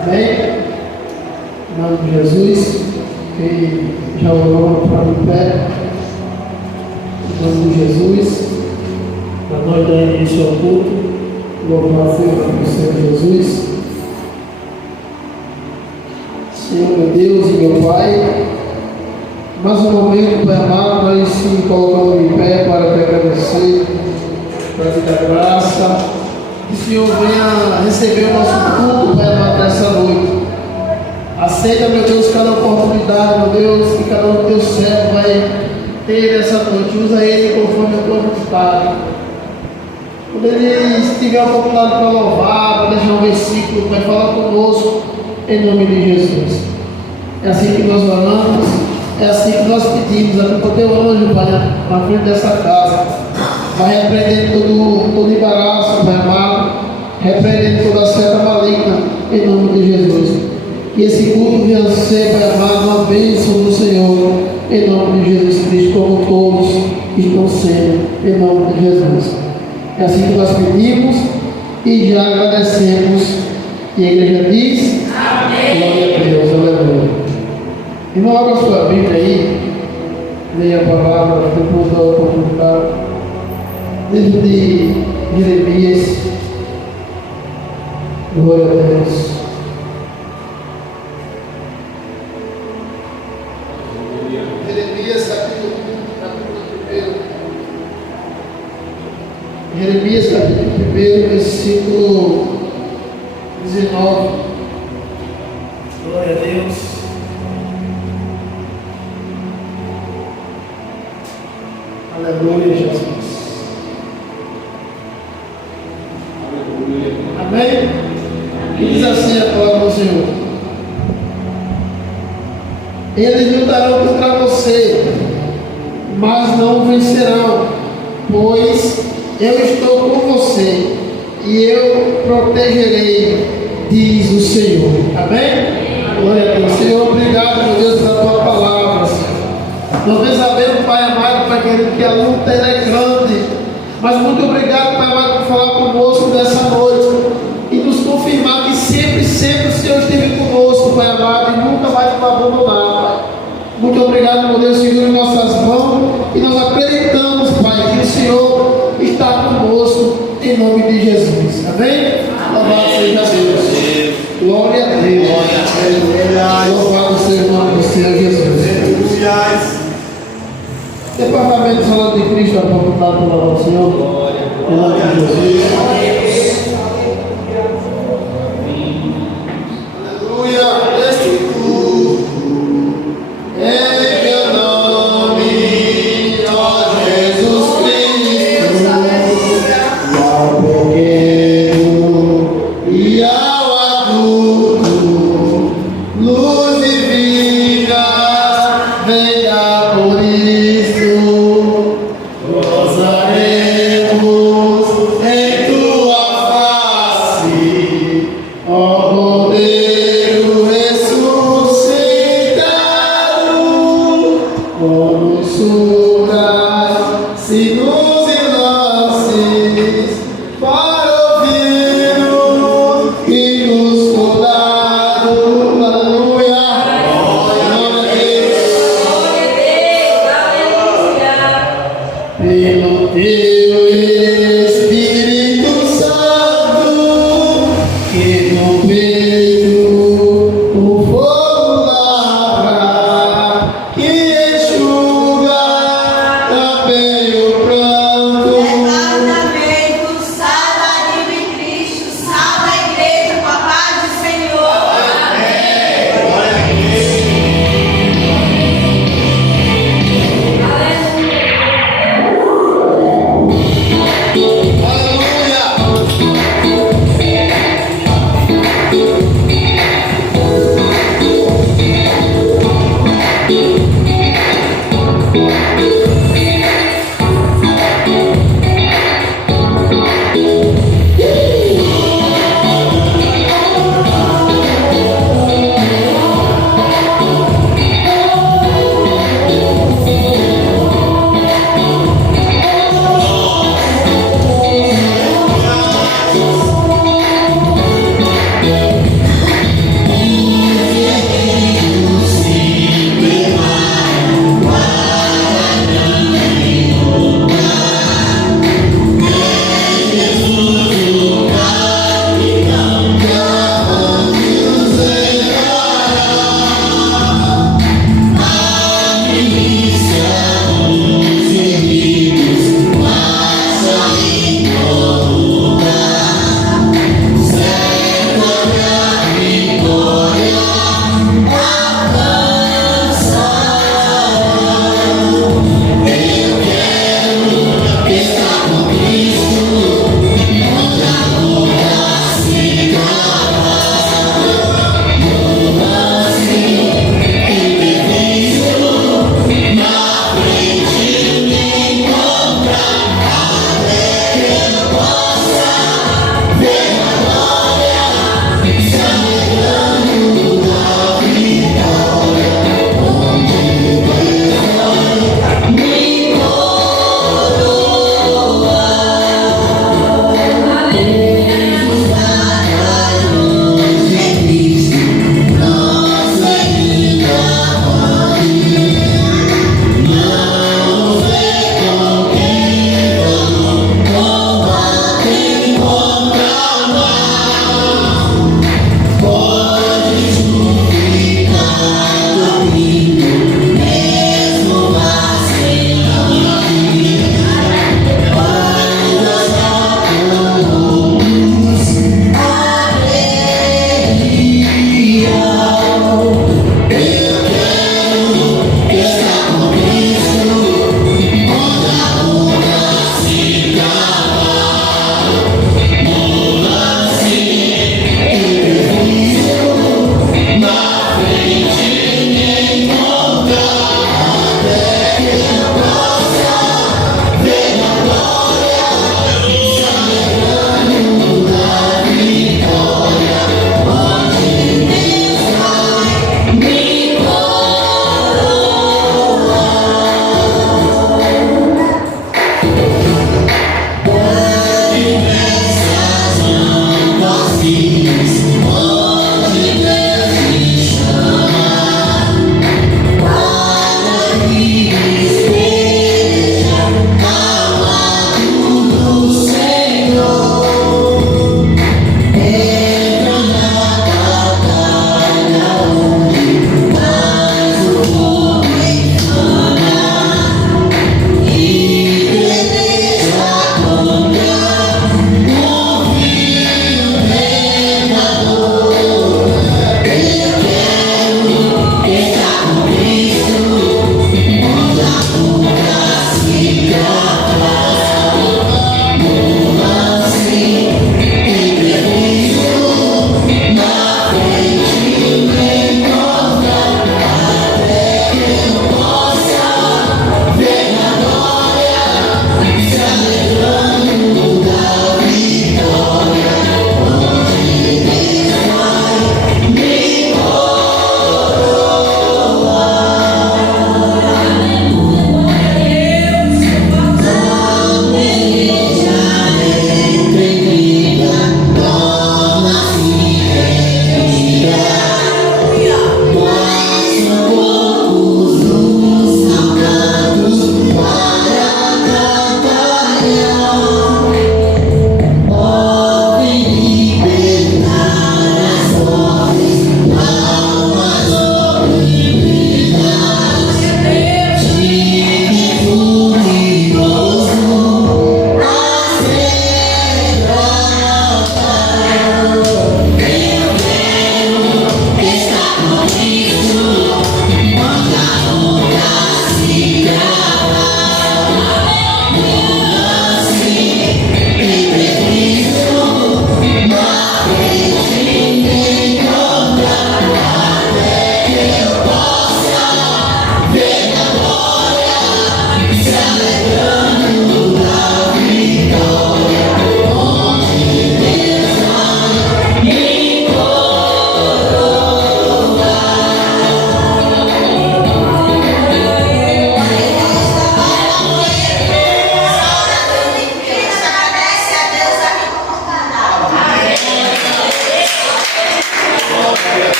Amém? Em nome de Jesus, quem já orou para o pé, em nome de Jesus, para nós dar início ao culto, louvar o Senhor Jesus. Senhor meu Deus e meu Pai, mais um momento, Pai amado, nós se colocamos em pé para te agradecer, para te dar graça. Que o Senhor venha receber o nosso culto, Pai amado, nessa noite. Aceita, meu Deus, cada oportunidade, meu Deus, que cada um do teu servo vai ter nessa noite. Usa ele conforme a tua vontade. Quando ele tiver a oportunidade para louvar, para deixar um versículo, vai falar conosco, em nome de Jesus. É assim que nós oramos, é assim que nós pedimos, até para o teu anjo, Pai, na frente dessa casa. Vai repreendendo todo embaraço, Pai amado, repreendendo toda seta maligna, em nome de Jesus. Que esse culto venha ser, Pai amado, uma bênção do Senhor, em nome de Jesus Cristo, como todos estão sendo, em nome de Jesus. É assim que nós pedimos e já agradecemos. E a igreja diz: amém. Glória a Deus, aleluia. Irmão, abra a sua Bíblia aí, leia a palavra, depois da oportunidade. Livro de Jeremias, glória a Deus. Jeremias, capítulo 1. Jeremias, capítulo 1, versículo 19. Glória a Deus. Aleluia, Jesus. Amém? Que diz assim a palavra do Senhor: eles lutarão contra você, mas não vencerão, pois eu estou com você e eu protegerei, diz o Senhor. Amém? Glória a Deus. Senhor, obrigado, meu Deus, pela tua palavra. Nós sabemos, Pai amado, Pai querido, que a luta é grande, mas muito obrigado, Pai amado, por falar conosco nessa noite e nos confirmar que sempre o Senhor esteve conosco, Pai amado, e nunca vai nos abandonar, Pai. Muito obrigado, meu Deus, segura em nossas mãos e nós acreditamos, Pai, que o Senhor está conosco, em nome de Jesus. Amém? Louvado seja Deus. Glória a Deus. Louvado seja o nome do Senhor Jesus. Departamento de Saúde de Cristo, a facultade para louvar o Senhor. Em nome de Jesus. Aleluia. Eternamente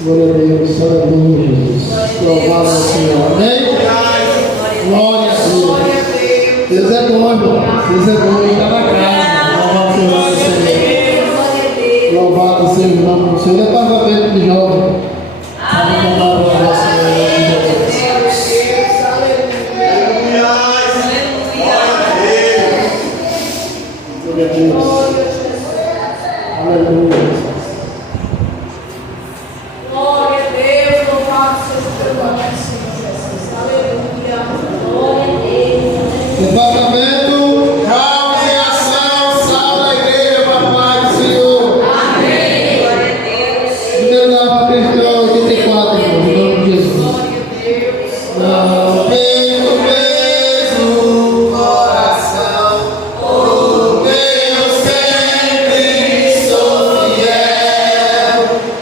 Glória a Deus, aleluia, Jesus. Louvado ao Senhor, amém? Glória a Deus. Deus é bom, irmão. Deus é bom, Ele está na casa. Louvado seja o Senhor. Louvado seja o nome do Senhor. Departamento de jovem. Aleluia. Glória a Deus. Aleluia. Glória a Deus, louvado seja o teu nome, Senhor Jesus. Aleluia. Glória a Deus. Departamento, calma e ação, salve a igreja, papai do Senhor. Amém. Glória a Deus. Primeiro lá para questão 84, irmão, em nome de Jesus. Glória a Deus. Não tenho peso no coração, porque eu sempre sou fiel.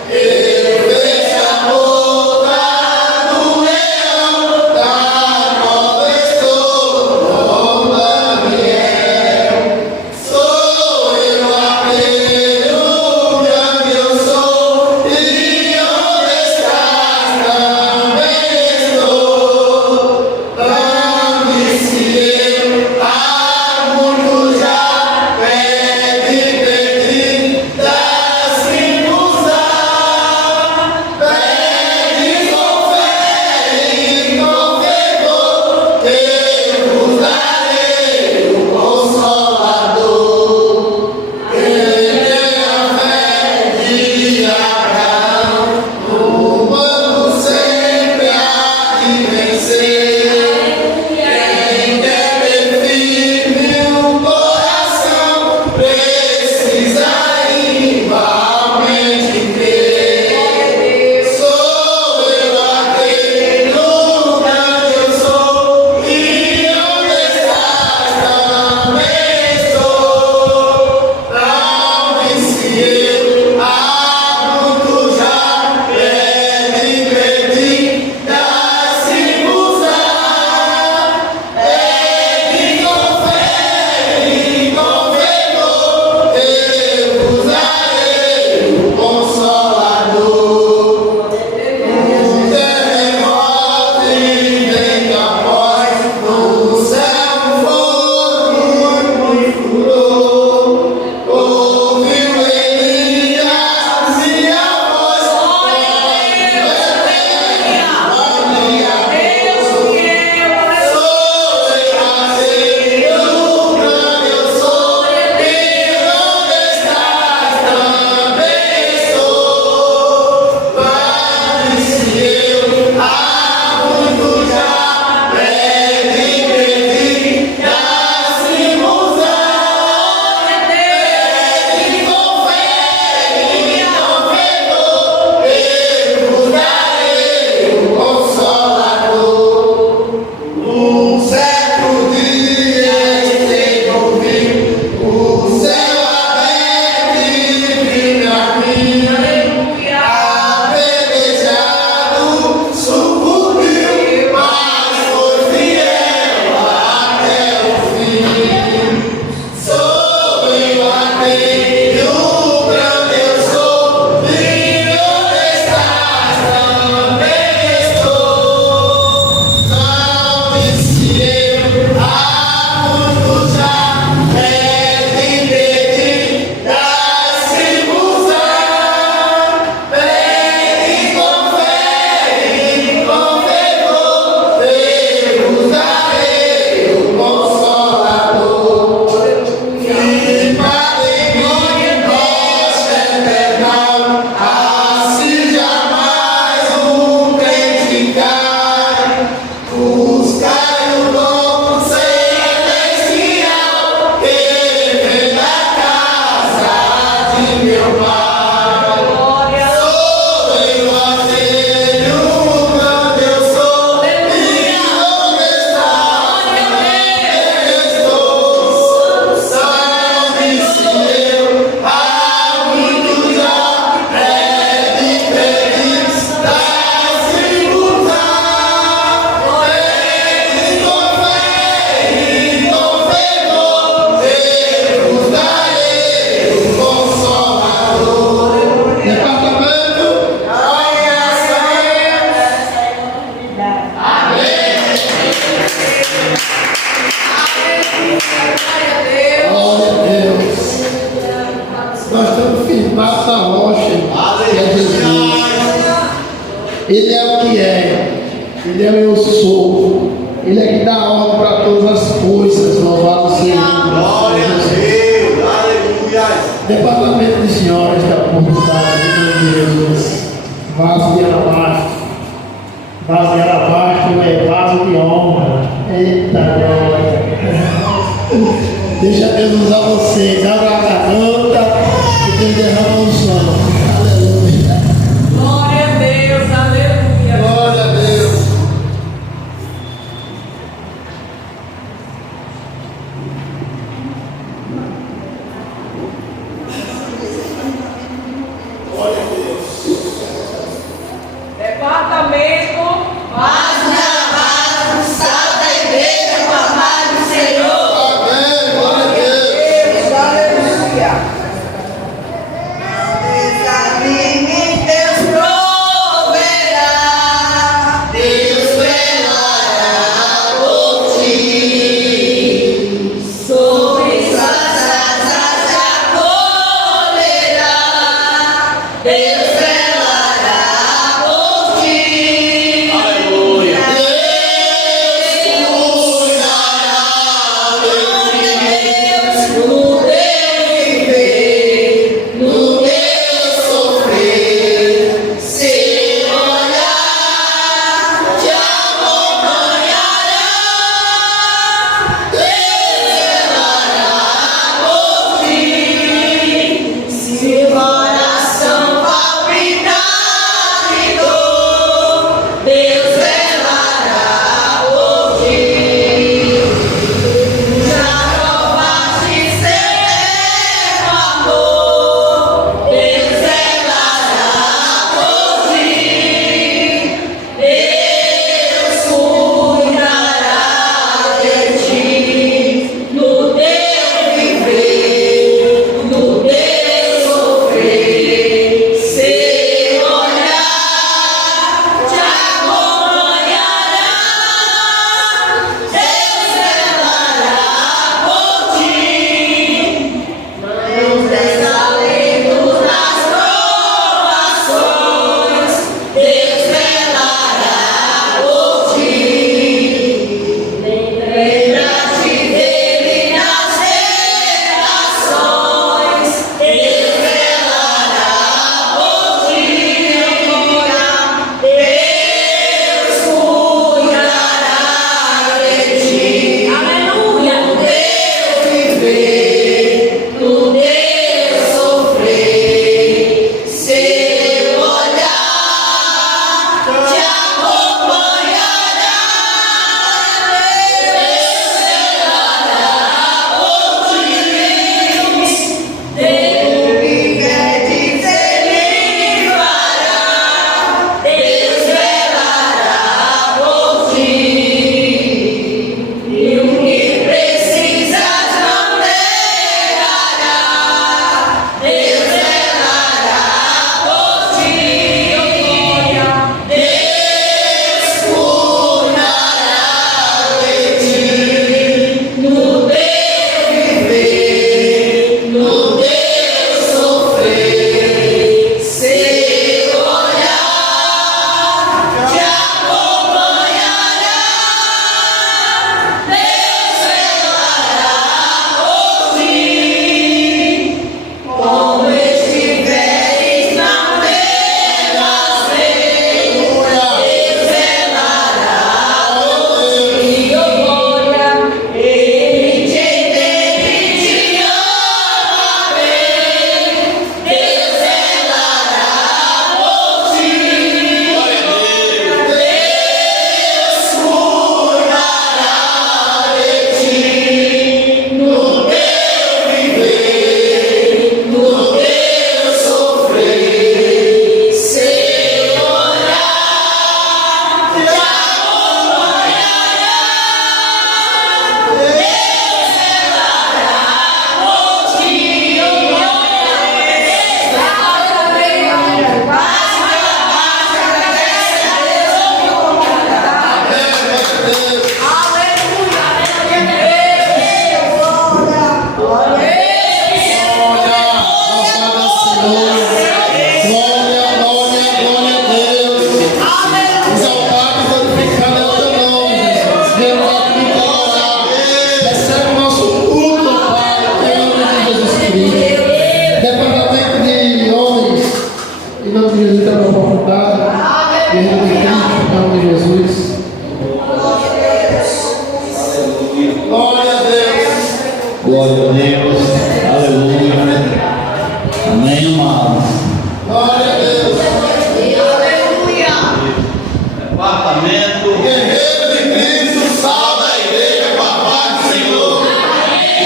Eu vejo amor lá no leão, da nova estou, com Daniel. Sou eu apenas grande eu sou, e onde estás também estou. Dá-me-se eu há muito já perdi, dá-se usar. Pede com fé e com fervor, eu vos darei o Consolador. Ele tem a fé de Abraão, humano sempre há de vencer. Quem quer ver firme o coração, precisa igualmente crer. Sou eu aquele grande eu sou, e onde estás também estou. Salve-se eu há muito já perdi, dá-se usar. Pede com fé e com fervor, eu vos darei o Consolador. Um terremoto e vendaval, no céu fogo muito furor. Ouviu Elias e a voz Sou eu assim, o grande eu sou, e onde estás também estou. Dá-me-se eu há muito já perdi, dá-se usar. Pede com fé e com fervor, eu vos darei o Consolador. Um certo dia esteve ouvindo o céu aberto e vi pra mim. Apedrejado, sucumbiu, mas foi fiel até o fim. Sou eu aquele grande eu sou, e onde estás também estou. Salve-se eu há muito já perdi, dá-se usar. Pede com fé e com fervor, eu vos darei o Consolador. Firmado em rocha eternal, assim jamais um crente cai. Buscai o dom celestial, que vem da casa de meu Pai. Sou eu aquele grande eu sou, e onde estás também estou. Salve-se eu há muito já perdi, dá-se usar. Pede com fé e com fervor, eu vos darei o Consolador. Departamento, calma e Ele é o que é. Ele é o eu sou. Ele é que dá ordem para todas as coisas. Louvado seja Glória a Deus. Aleluia. Departamento de senhoras da oportunidade, em nome de Jesus. Vaso de alabastro. Vaso de alabastro é vaso de honra. Eita glória. Deixa Deus usar vocês. Abra a garganta e Deus derrama o som. Aleluia. Glória a Deus, aleluia. Glória a Deus. Glória a Deus. Departamento, Paz na sal da igreja, com a paz do Senhor. Amém. Glória a Deus. Deus, aleluia. Guerreiro de Cristo, em nome de Jesus. Glória a Deus. Glória a Deus. Aleluia. Amém, amados. Glória a Deus. Departamento. Guerreiro de Cristo, salva a igreja com a paz do Senhor.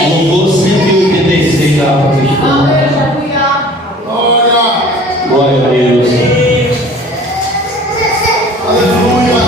Louvor 186 da Apostolada. Glória. Glória a Deus. Aleluia.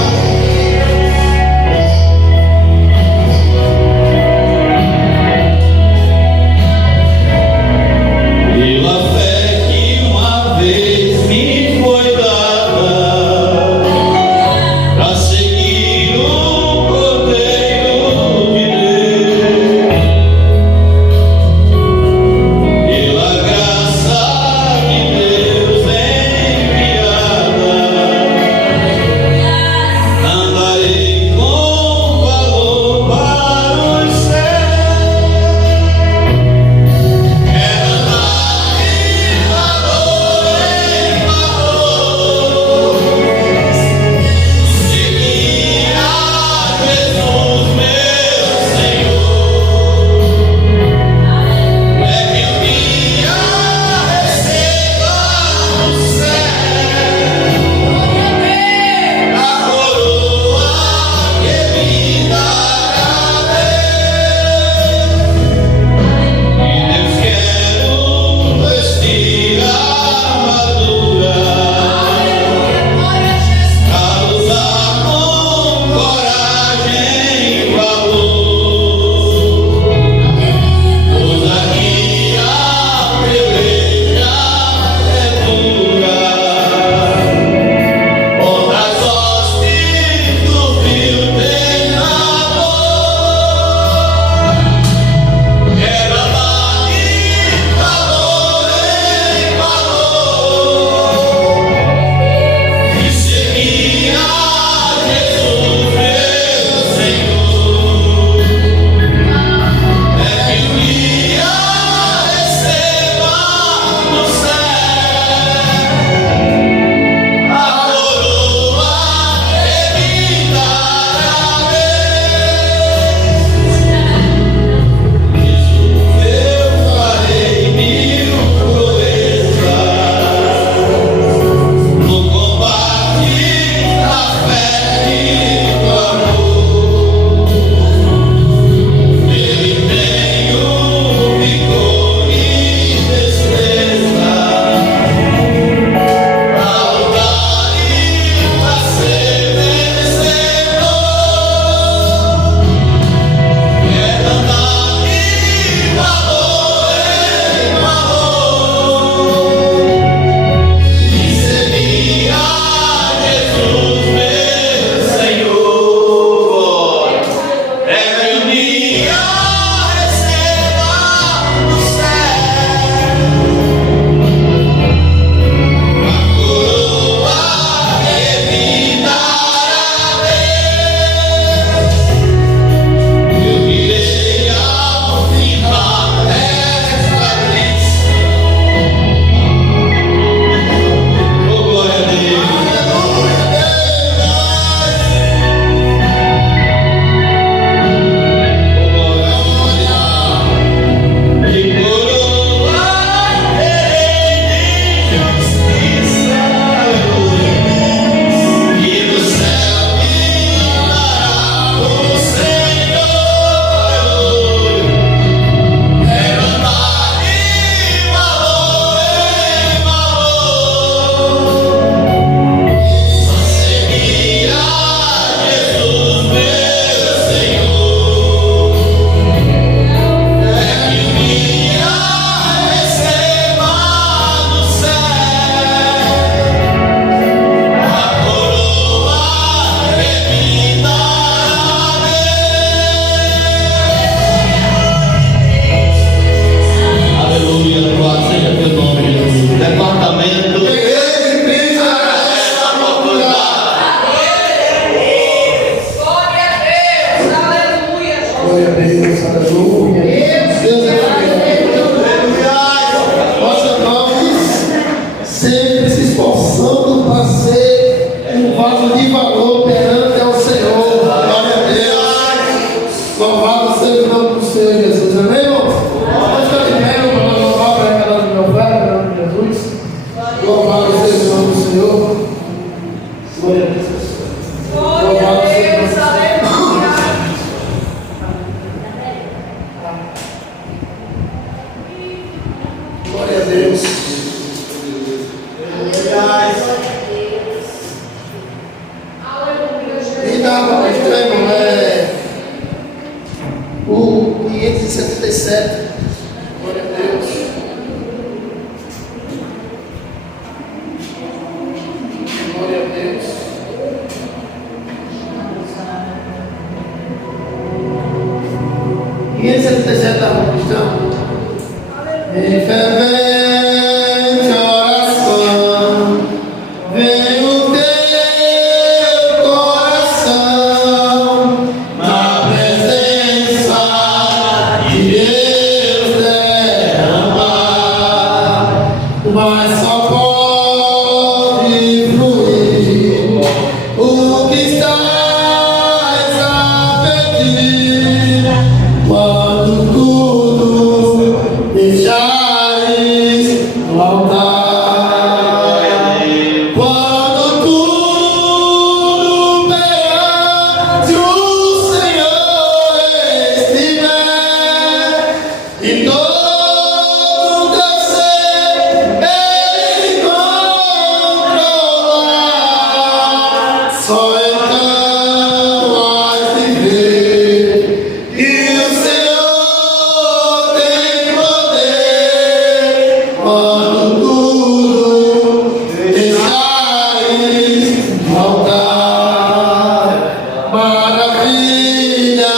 Glória a Deus. Glória a Deus, aleluia. Glória a Deus. Aleluia, Jesus. E dava mostrando o 577. Glória a Deus. Glória a Deus. E esse 77 estava cristão. Em fervente oração, vem o teu coração na presença de Deus derramar, mas só pode fluir o que estás a pedir quando tudo deixares no altar. Quando tudo perante o Senhor estiver e todo teu ser Ele controlar, só então vais viver que o Senhor tem poder quando tudo deixares voltar. Maravilhas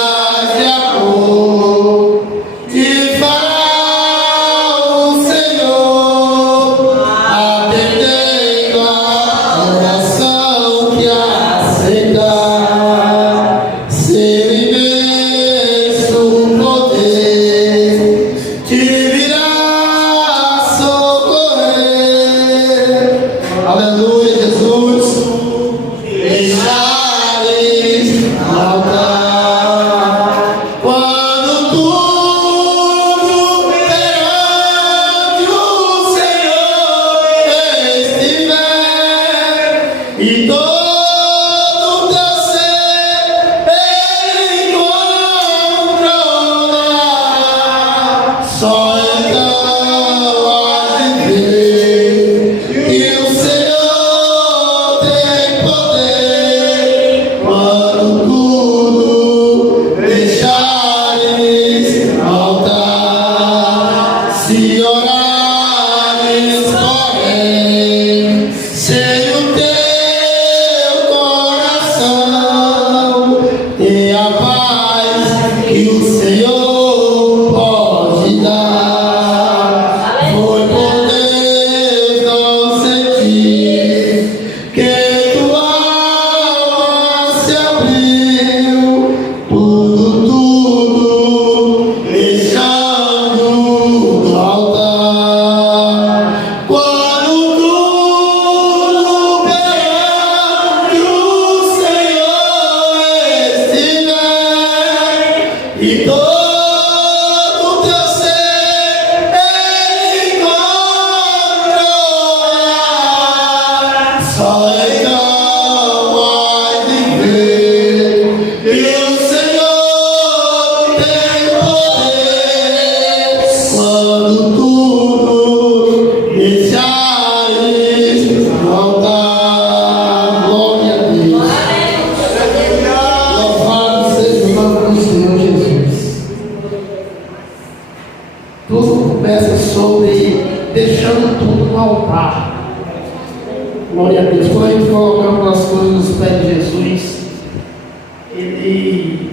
de amor te fará o Senhor, atendendo a oração que aceitar. Seu imenso poder te virá socorrer. Aleluia, Jesus. Deixares altar quando tudo perante o Senhor estiver e todo teu ser Ele controlar, só então vais viver que o Senhor tem poder quando tudo deixares altar. Se orares, porém, sem o teu coração, tenha a paz que o Senhor pode dar. Foi por Deus não sentir que tua alma se abriu, tudo deixando no altar. Quando tudo perante o Senhor estiver e todo teu ser Ele controlar, só então vais viver que o Senhor tem poder quando tudo deixares voltar. Glória a Deus. Louvado seja o nome do Senhor Jesus. Tudo começa sobre deixando tudo no altar. Glória a Deus. Quando a gente colocamos as coisas nos pés de Jesus, Ele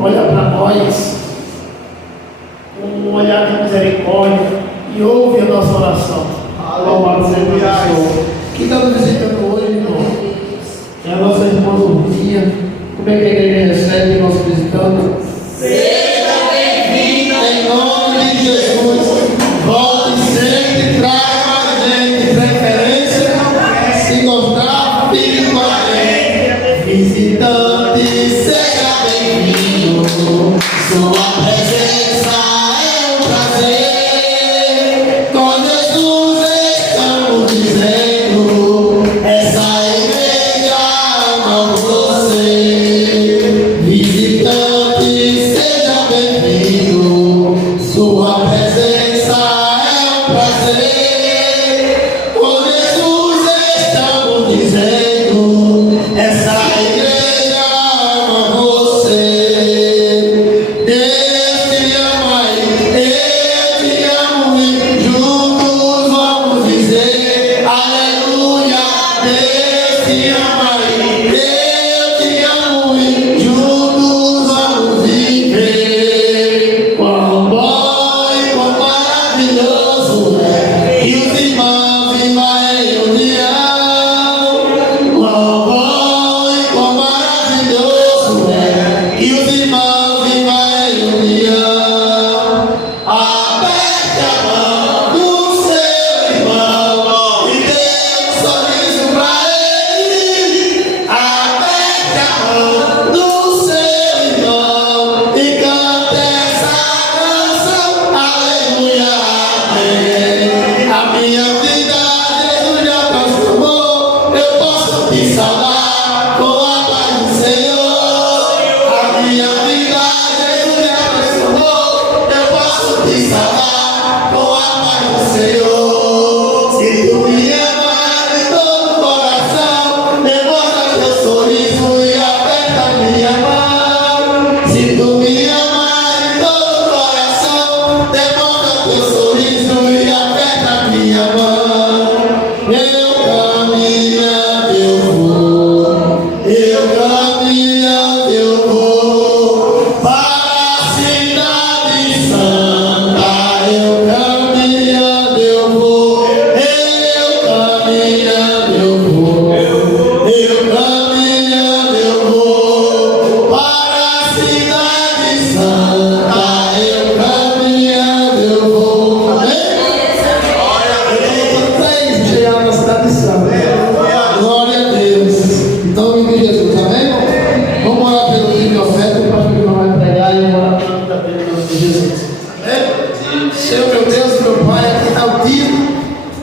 olha para nós com um olhar de misericórdia e ouve a nossa oração. Louvado seja o Senhor. Quem está nos visitando hoje, irmão? É a nossa irmã Lourdinha. Como é que a igreja recebe o nosso visitante? Seja bem-vindo. Em nome de Jesus, volte sempre, traga a gente preferência. Se gostar, fique com a gente. Visitante, seja bem-vindo. Sua presença é um prazer. Com Jesus estamos dizendo, essa igreja te amarei, eu te amo e juntos vamos viver. Quão bom e quão maravilhoso é que os irmãos vivem em união. Quão bom e quão maravilhoso é que os irmãos vivem em união. Aperte a mão do seu irmão e dê um sorriso pra ele. Aperte a mão do seu irmão e cante essa canção. Aleluia, amém. A minha vida Jesus já transformou. Eu posso te salvar com a paz do Senhor. A minha vida Jesus já transformou. Eu posso te salvar com a paz do Senhor. Se tu me amar de todo o coração, demonstra teu sorriso e aperta minha mão. Se tu me amar de todo o coração, demonstra teu sorriso e aperta minha mão. Eu caminhando eu vou para a cidade santa. Eu caminhando eu vou para a cidade santa. Eu caminhando eu vou. Amém? Vocês chegaram na cidade santa. Glória a Deus. Então, em nome de Jesus, amém? Vamos orar pelo livro de oferta, o pastor que não vai pregar e vamos orar pelo nome de Jesus. Amém? Senhor, meu Deus, meu Pai, aqui está o dízimo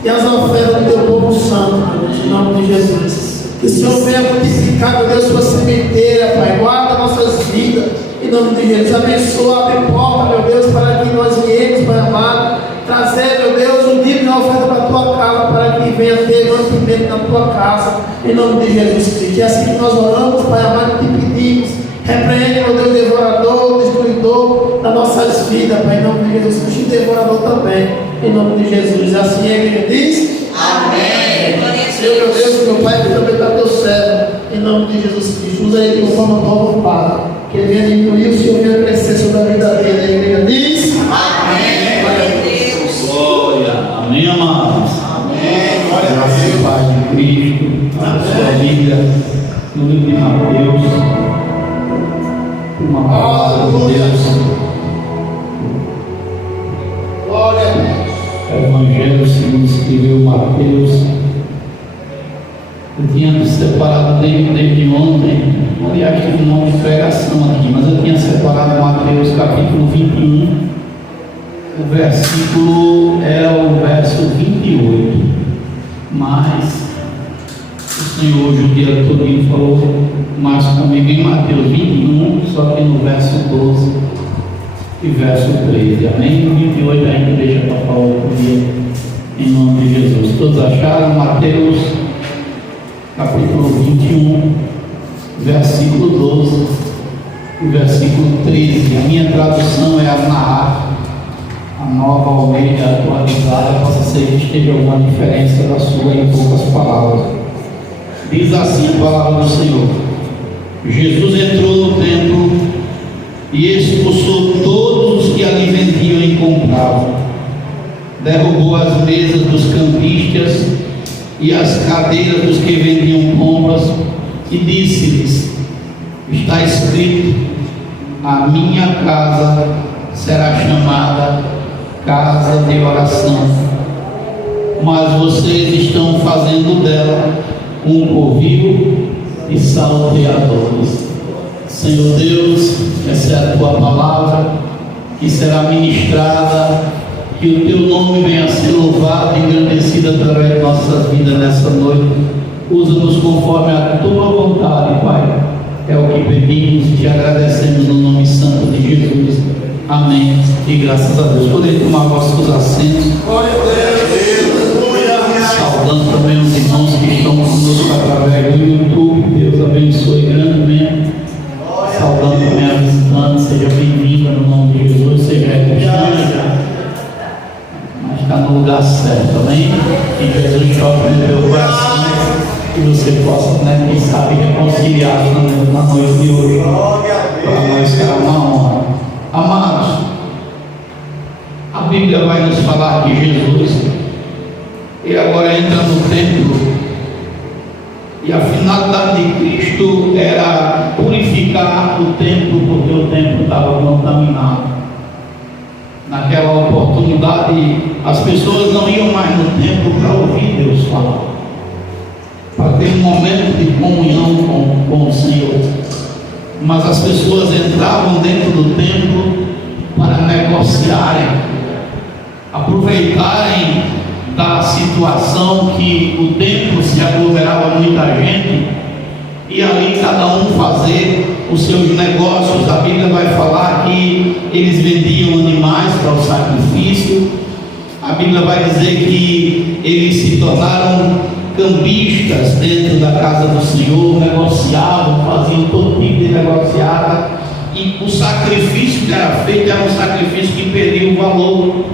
e as ofertas do teu povo santo, meu Deus, em nome de Jesus. Que o Senhor venha multiplicar, meu Deus, sua sementeira, Pai. Guarda nossas vidas, em nome de Jesus. Abençoa, abre porta, meu Deus, para que nós viemos, Pai amado, trazer, meu Deus, o dízimo e a oferta para a tua casa, para que venha ter mantimento na tua casa, em nome de Jesus Cristo. E assim que nós oramos, Pai amado, te pedimos, repreende, meu Deus, devorador, destruidor das nossas vidas, Pai, em nome de Jesus Cristo, e devorador também, em nome de Jesus. Assim a igreja diz: Amém. Senhor, meu Deus, meu Pai, que também está teu servo, em nome de Jesus Cristo. Usa ele de uma forma nova, Pai, que ele venha diminuir, o Senhor venha crescer sobre a vida dele. A igreja diz: Amém. Glória a Deus. Glória. Amém, amados. Amém. Glória a Graças Deus. ao Pai de Cristo, a sua Bíblia, no livro de Mateus, uma palavra de Deus, Glória a Deus. Evangelho segundo escreveu Mateus. Eu tinha separado desde ontem, aliás, tive um nome de pregação aqui, mas eu tinha separado Mateus capítulo 21, o versículo é o verso 28, mas o Senhor hoje o dia todo falou mais comigo em Mateus 21, só que no verso 12 e verso 13, amém? 28 ainda deixa para falar outro dia, em nome de Jesus. Todos acharam? Mateus capítulo 21, versículo 12 e versículo 13. A minha tradução é a Nahar, a Nova Almeida atualizada. Possa ser que esteja alguma diferença da sua em poucas palavras. Diz assim a palavra do Senhor: Jesus entrou no templo e expulsou todos os que ali vendiam e compravam. Derrubou as mesas dos campistas e as cadeiras dos que vendiam pombas e disse-lhes: está escrito, a minha casa será chamada casa de oração, mas vocês estão fazendo dela um covil de salteadores. Senhor Deus, essa é a tua palavra que será ministrada, que o teu nome venha a ser louvado e engrandecido através de nossas vidas nessa noite. Usa-nos conforme a tua vontade, Pai. É o que pedimos e te agradecemos no nome santo de Jesus. Amém. E graças a Deus. Podem tomar vossos assentos. Glória a Deus. Aleluia. Saudando também os irmãos que estão conosco através do YouTube. Deus abençoe grandemente. Saudando também a visitante. Seja bem-vinda no nome de Jesus. Seja cristã, mas está no lugar certo, amém? Que Jesus toque no teu coração que você possa, né, quem sabe, reconciliar na noite de hoje. Para nós será uma honra. Amados, a Bíblia vai nos falar que Jesus, ele agora entra no templo, e a finalidade de Cristo era purificar o templo, porque o templo estava contaminado. Naquela oportunidade, as pessoas não iam mais no templo para ouvir Deus falar, para ter um momento de comunhão com o Senhor, mas as pessoas entravam dentro do templo para negociarem, aproveitarem da situação que o templo se aglomerava muita gente, e ali cada um fazer os seus negócios. A Bíblia vai falar que eles vendiam animais para o sacrifício. A Bíblia vai dizer que eles se tornaram cambistas dentro da casa do Senhor, negociavam, faziam todo tipo de negociata, e o sacrifício que era feito era um sacrifício que perdia o valor.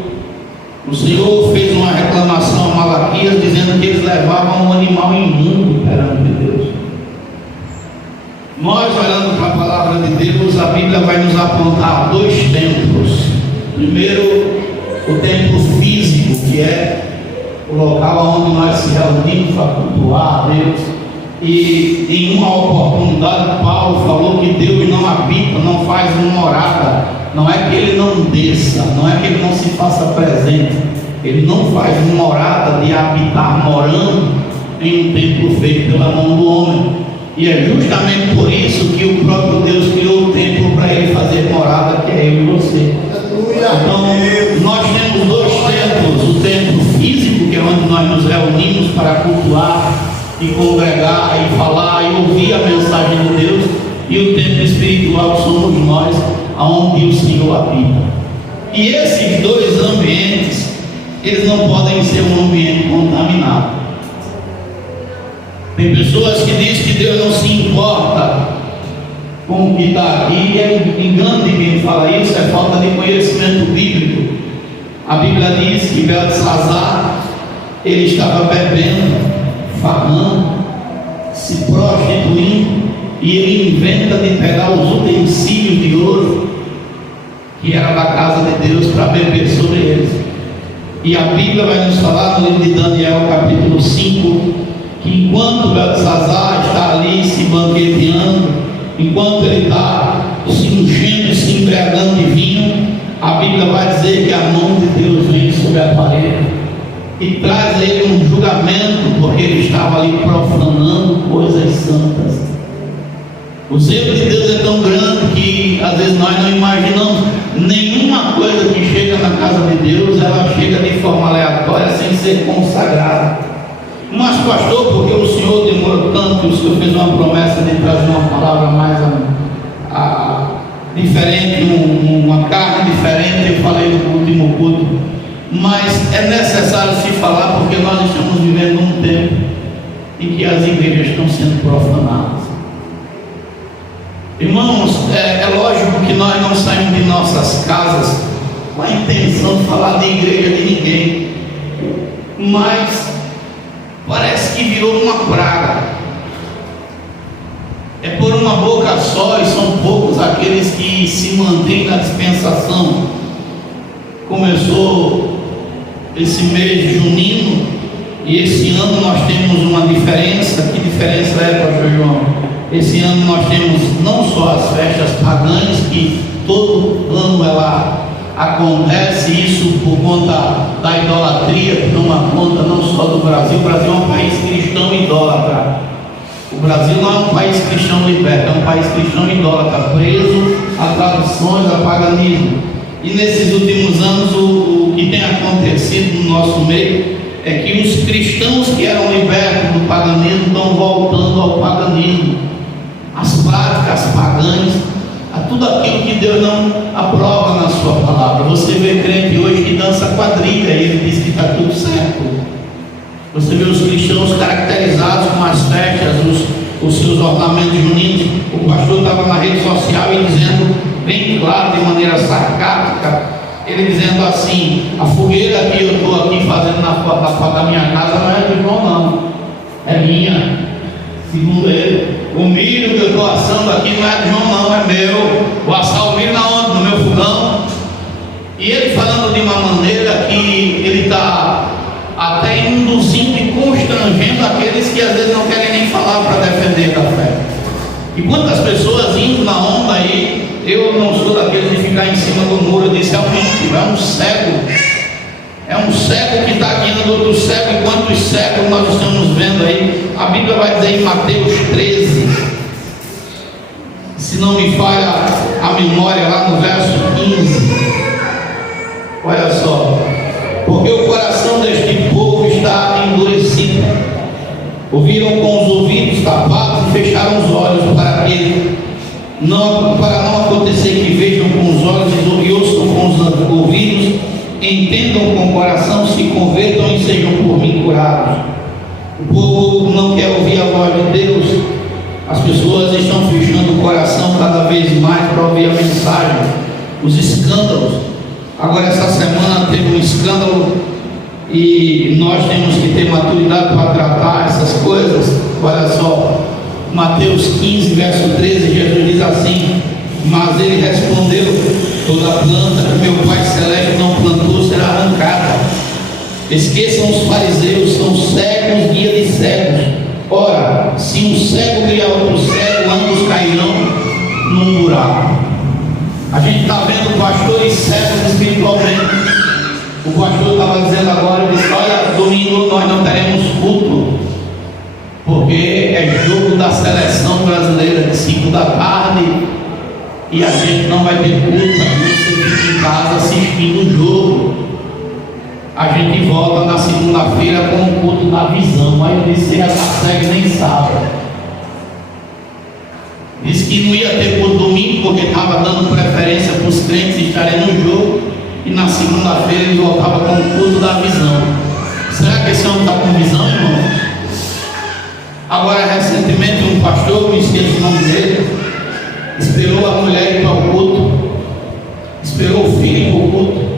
O Senhor fez uma reclamação a Malaquias dizendo que eles levavam um animal imundo perante Deus. Nós, olhando para a palavra de Deus, a Bíblia vai nos apontar dois templos. Primeiro, o templo físico, que é o local onde nós se reunimos para cultuar a Deus. E em uma oportunidade, Paulo falou que Deus não habita, não faz uma morada. Não é que ele não desça, não é que ele não se faça presente. Ele não faz uma morada de habitar morando em um templo feito pela mão do homem. E é justamente por isso que o próprio Deus criou o templo para ele fazer morada, que é eu e você. Então, nós temos dois templos: o templo físico, que é onde nós nos reunimos para cultuar e congregar e falar e ouvir a mensagem de Deus, e o templo espiritual, que somos nós, aonde o Senhor habita. E esses dois ambientes, eles não podem ser um ambiente contaminado. Tem pessoas que dizem que Deus não se importa com o que está aqui, e é engano de quem fala isso, é falta de conhecimento bíblico. A Bíblia diz que Belsazar, ele estava bebendo, farrando, se prostituindo, e ele inventa de pegar os utensílios de ouro que era da casa de Deus para beber sobre eles. E a Bíblia vai nos falar no livro de Daniel, capítulo 5, que enquanto Belsazar está ali se banqueteando, enquanto ele está se enchendo, se embriagando de vinho, a Bíblia vai dizer que a mão de Deus vem sobre a parede e traz a ele um julgamento, porque ele estava ali profanando coisas santas. O zelo de Deus é tão grande que às vezes nós não imaginamos. Nenhuma coisa que chega na casa de Deus, ela chega de forma aleatória, sem ser consagrada. Mas pastor, porque o Senhor demorou tanto, o Senhor fez uma promessa de trazer uma palavra mais diferente, uma carne diferente, eu falei no último culto. Mas é necessário se falar, porque nós estamos vivendo um tempo em que as igrejas estão sendo profanadas. Irmãos, é lógico que nós não saímos de nossas casas com a intenção de falar de igreja de ninguém, mas parece que virou uma praga. É por uma boca só, e são poucos aqueles que se mantêm na dispensação. Começou esse mês junino, e esse ano nós temos uma diferença. Que diferença é, pastor João? Esse ano nós temos não só as festas pagãs, que todo ano ela acontece, isso por conta da idolatria que toma conta não só do Brasil. O Brasil é um país cristão idólatra. O Brasil não é um país cristão liberto, é um país cristão idólatra, preso a tradições, a paganismo. E nesses últimos anos o que tem acontecido no nosso meio é que os cristãos que eram libertos do paganismo estão voltando ao paganismo, às práticas pagãs, a tudo aquilo que Deus não aprova na sua palavra. Você vê crente hoje que dança quadrilha e ele diz que está tudo certo. Você vê os cristãos caracterizados com as festas, os seus ornamentos juninos. O pastor estava na rede social e dizendo bem claro, de maneira sarcástica, ele dizendo assim: a fogueira que eu estou aqui fazendo na porta da minha casa não é do irmão não, é minha. Segundo ele, o milho que eu estou assando aqui não é de João, não, é meu. Vou assar o milho na onda, no meu fogão. E ele falando de uma maneira que ele está até induzindo e constrangendo aqueles que às vezes não querem nem falar para defender da fé. E quantas pessoas indo na onda aí, eu não sou daqueles de ficar em cima do muro, eu disse, é um cego. É um cego que está guiando outro cego, enquanto os cegos nós estamos vendo aí. A Bíblia vai dizer em Mateus 13, se não me falha a memória, lá no verso 15. Olha só, porque o coração deste povo está endurecido. Ouviram com os ouvidos tapados e fecharam os olhos para não acontecer que vejam com os olhos e ouçam com os ouvidos, entendam com o coração, se convertam e sejam por mim curados. O povo não quer ouvir a voz de Deus. As pessoas estão fechando o coração cada vez mais para ouvir a mensagem. Os escândalos. Agora essa semana teve um escândalo e nós temos que ter maturidade para tratar essas coisas. Olha só, Mateus 15, verso 13, Jesus diz assim: mas ele respondeu, toda planta que meu Pai Celeste não plantou será arrancada. Esqueçam os fariseus, são cegos, guia de cegos. Ora, se um cego guia outro cego, ambos cairão num buraco. A gente está vendo pastores cegos espiritualmente. O pastor estava dizendo agora, ele disse, olha, domingo nós não teremos culto, porque é jogo da seleção brasileira de 5 da tarde e a gente não vai ter culto, a gente fica em casa assistindo o jogo. A gente volta na segunda-feira com o culto da visão. Aí eu disse, essa cega nem sabe. Disse que não ia ter culto domingo porque estava dando preferência para os crentes estarem no jogo, e na segunda-feira ele voltava com o culto da visão. Será que esse homem está com visão, irmão? Agora, recentemente, um pastor, me esqueci o nome dele, esperou a mulher ir para o culto, esperou o filho ir para o culto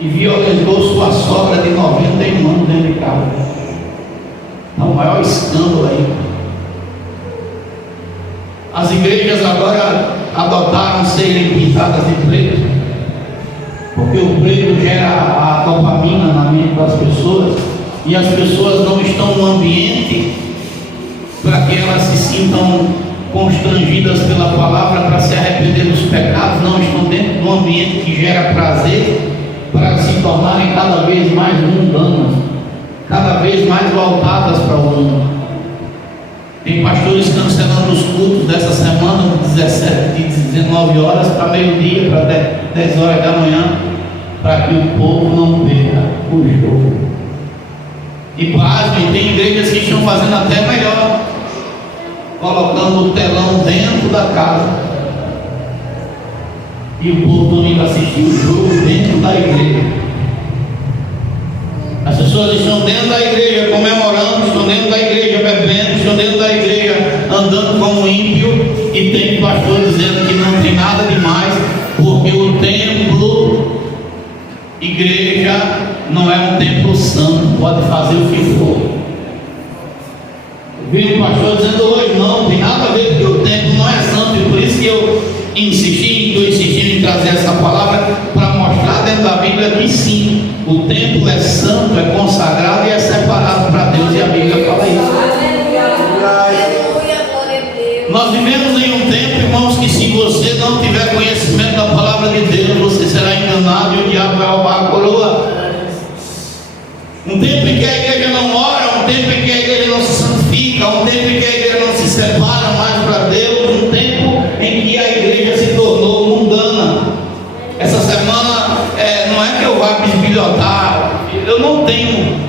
e violentou sua sogra de 91 anos dentro de casa. É o maior escândalo aí. As igrejas agora adotaram serem pintadas de preto, porque o preto gera a dopamina na mente das pessoas, e as pessoas não estão no ambiente para que elas se sintam constrangidas pela palavra para se arrepender dos pecados, não estão dentro do ambiente que gera prazer para se tornarem cada vez mais mundanas, cada vez mais voltadas para o mundo. Tem pastores cancelando os cultos dessa semana de 19 horas para meio-dia, para 10 horas da manhã, para que o povo não perca o jogo. E pasmem, tem igrejas que estão fazendo até melhor, colocando o telão dentro da casa, e o povo não indo assistir o jogo dentro da igreja. As pessoas estão dentro da igreja comemorando, estão dentro da igreja bebendo, estão dentro da igreja andando como ímpio, e tem pastor dizendo que não tem nada demais, porque o templo, igreja, não é um templo santo, pode fazer o que for. Vi um pastor dizendo hoje, não tem nada a ver, porque o templo não é santo, e por isso que eu estou insistindo em trazer essa palavra para mostrar dentro da Bíblia que sim, o templo é santo, é consagrado e é separado para Deus, e a Bíblia fala isso. Nós vivemos em um tempo, irmãos, que se você não tiver conhecimento da palavra de Deus, você será enganado e o diabo vai roubar a coroa. Um tempo em que a igreja não ora, um tempo em que a igreja não se santifica, um tempo em que a igreja não se separa mais para Deus, um tempo em que a igreja se tornou mundana. Essa semana, não é que eu vá bisbilhotar, eu não tenho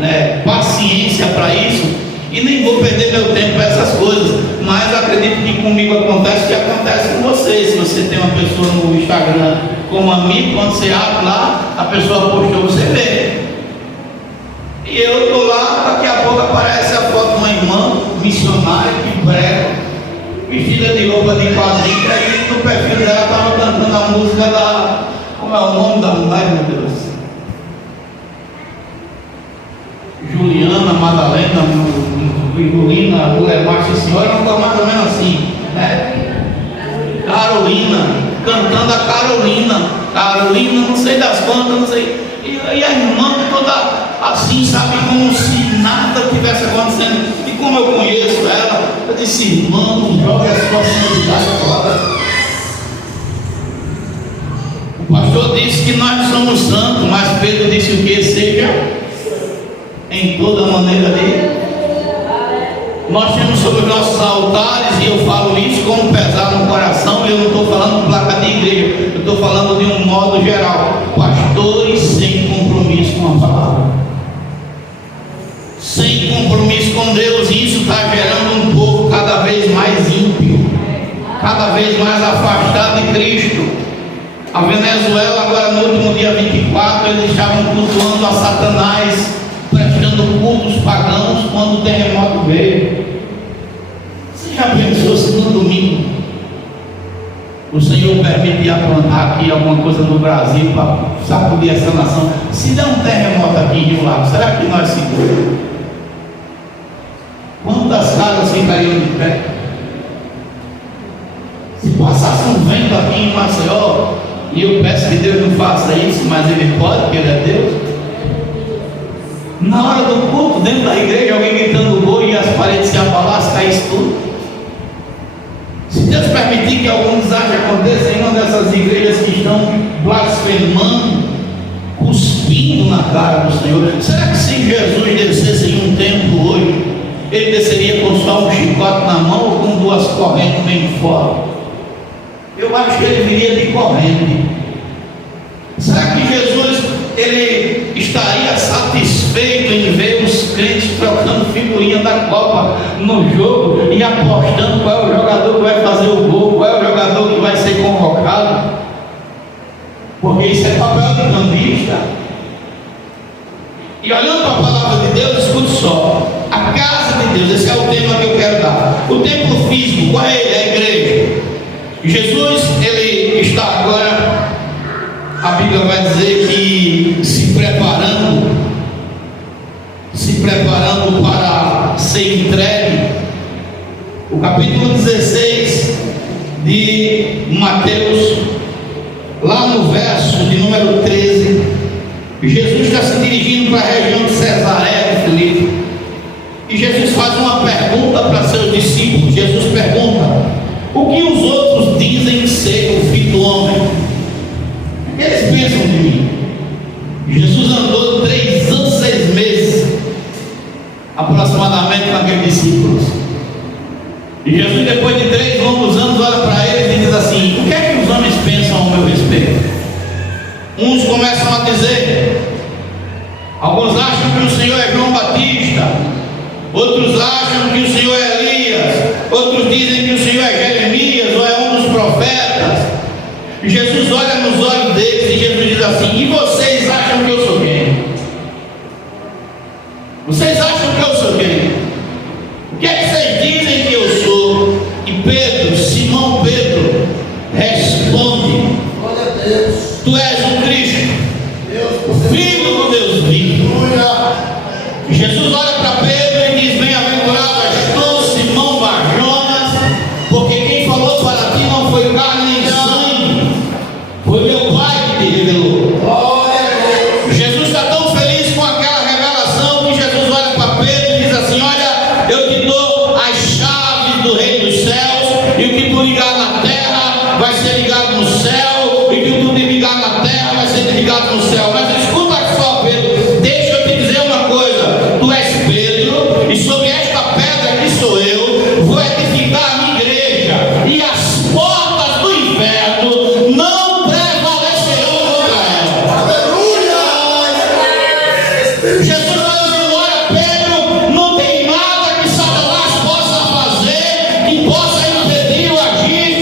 paciência para isso, e nem vou perder meu tempo para essas coisas, mas acredito que comigo acontece o que acontece com vocês. Se você tem uma pessoa no Instagram como amigo, quando você abre lá, a pessoa postou, você vê. E eu estou lá, daqui a pouco aparece a foto de uma irmã missionária que prega, vestida de roupa de quadrilha, e no perfil dela estava cantando a música da... Como é o nome da mulher, meu Deus? Juliana Madalena, Figurina, Lemache, senhora, uma coisa mais ou menos assim, né? Carolina, cantando a Carolina, não sei das quantas, não sei. E a irmã toda assim, sabe, como se nada tivesse acontecendo. E como eu conheço ela, eu disse: irmã, não joga a sua santidade fora. O pastor disse que nós não somos santos, mas Pedro disse o que? Seja em toda maneira dele. Nós temos sobre os nossos altares, e eu falo isso com um pesar no coração. Eu não estou falando placa de igreja, eu estou falando de um modo geral. Pastores sem compromisso com a palavra, sem compromisso com Deus, e isso está gerando um povo cada vez mais ímpio, cada vez mais afastado de Cristo. A Venezuela, agora no último dia 24, eles estavam cultuando a Satanás, prestando cultos pagãos quando o terremoto veio. Você já pensou se no domingo o Senhor permitir aprontar aqui alguma coisa no Brasil para sacudir essa nação? Se der um terremoto aqui em Rio Lago, será que nós seguramos? Quantas casas ficariam de pé? Se passasse um vento aqui em Maceió, e eu peço que Deus não faça isso, mas Ele pode, porque Ele é Deus. Na hora do culto, dentro da igreja, alguém gritando gol e as paredes se abalassem, caísse tudo. Se Deus permitir que algum desastre aconteça em uma dessas igrejas que estão blasfemando, cuspindo na cara do Senhor, será que se Jesus descesse em um templo hoje, Ele desceria com só um chicote na mão ou com duas correntes bem fora? Eu acho que Ele viria de corrente. Será que Jesus, Ele estaria satisfeito em ver os crentes trocando figurinha da Copa no jogo e apostando qual é o jogador que vai fazer o gol, qual é o jogador que vai ser convocado? Porque isso é papel de cambista. E olhando para a palavra de Deus, escute só: a casa de Deus, esse é o tema que eu quero dar. O templo físico, qual é ele? É a igreja. Jesus, Ele está agora, a Bíblia vai dizer que se preparando para ser entregue. O capítulo 16 de Mateus, lá no verso de número 13, Jesus está se dirigindo para a região de Cesareia de Filipe, e Jesus faz uma pergunta para seus discípulos. Jesus pergunta: o que os outros dizem ser o Filho do Homem? O que eles pensam de mim? Jesus andou 3 anos, 6 meses aproximadamente com aqueles discípulos, e Jesus, depois de 3 longos anos, olha para eles e diz assim: o que é que os homens pensam ao meu respeito? Uns começam a dizer, alguns acham que o Senhor é João Batista, outros acham que o Senhor é Elias, outros dizem que o Senhor é Jeremias ou é um dos profetas. Jesus olha nos olhos deles e Jesus diz assim: e vocês acham que eu sou quem? Vocês acham que eu sou quem? O que é que vocês dizem que eu sou? E Pedro, Simão Pedro, responde: Glória a Deus. Tu és o Cristo, o Filho do Deus vivo. Jesus olha para Pedro e diz: bem-aventurado és tu, Simão Barjonas, porque quem falou para ti não foi carne nem sangue, foi meu Pai que te revelou. Jesus está tão feliz com aquela revelação que Jesus olha para Pedro e diz assim: olha, eu te dou as chaves do reino dos céus, e o que tu ligar na terra vai ser ligado no céu, e o que tu ligar na terra vai ser ligado no céu. Mas escuta só, Pedro, deixa eu te dizer uma coisa: tu és Pedro, e sobre esta pedra que sou eu, vou edificar a minha igreja, e as portas do inferno não prevalecerão contra ela. Jesus está dizendo: olha, Pedro, não tem nada que Satanás possa fazer que possa impedir o agir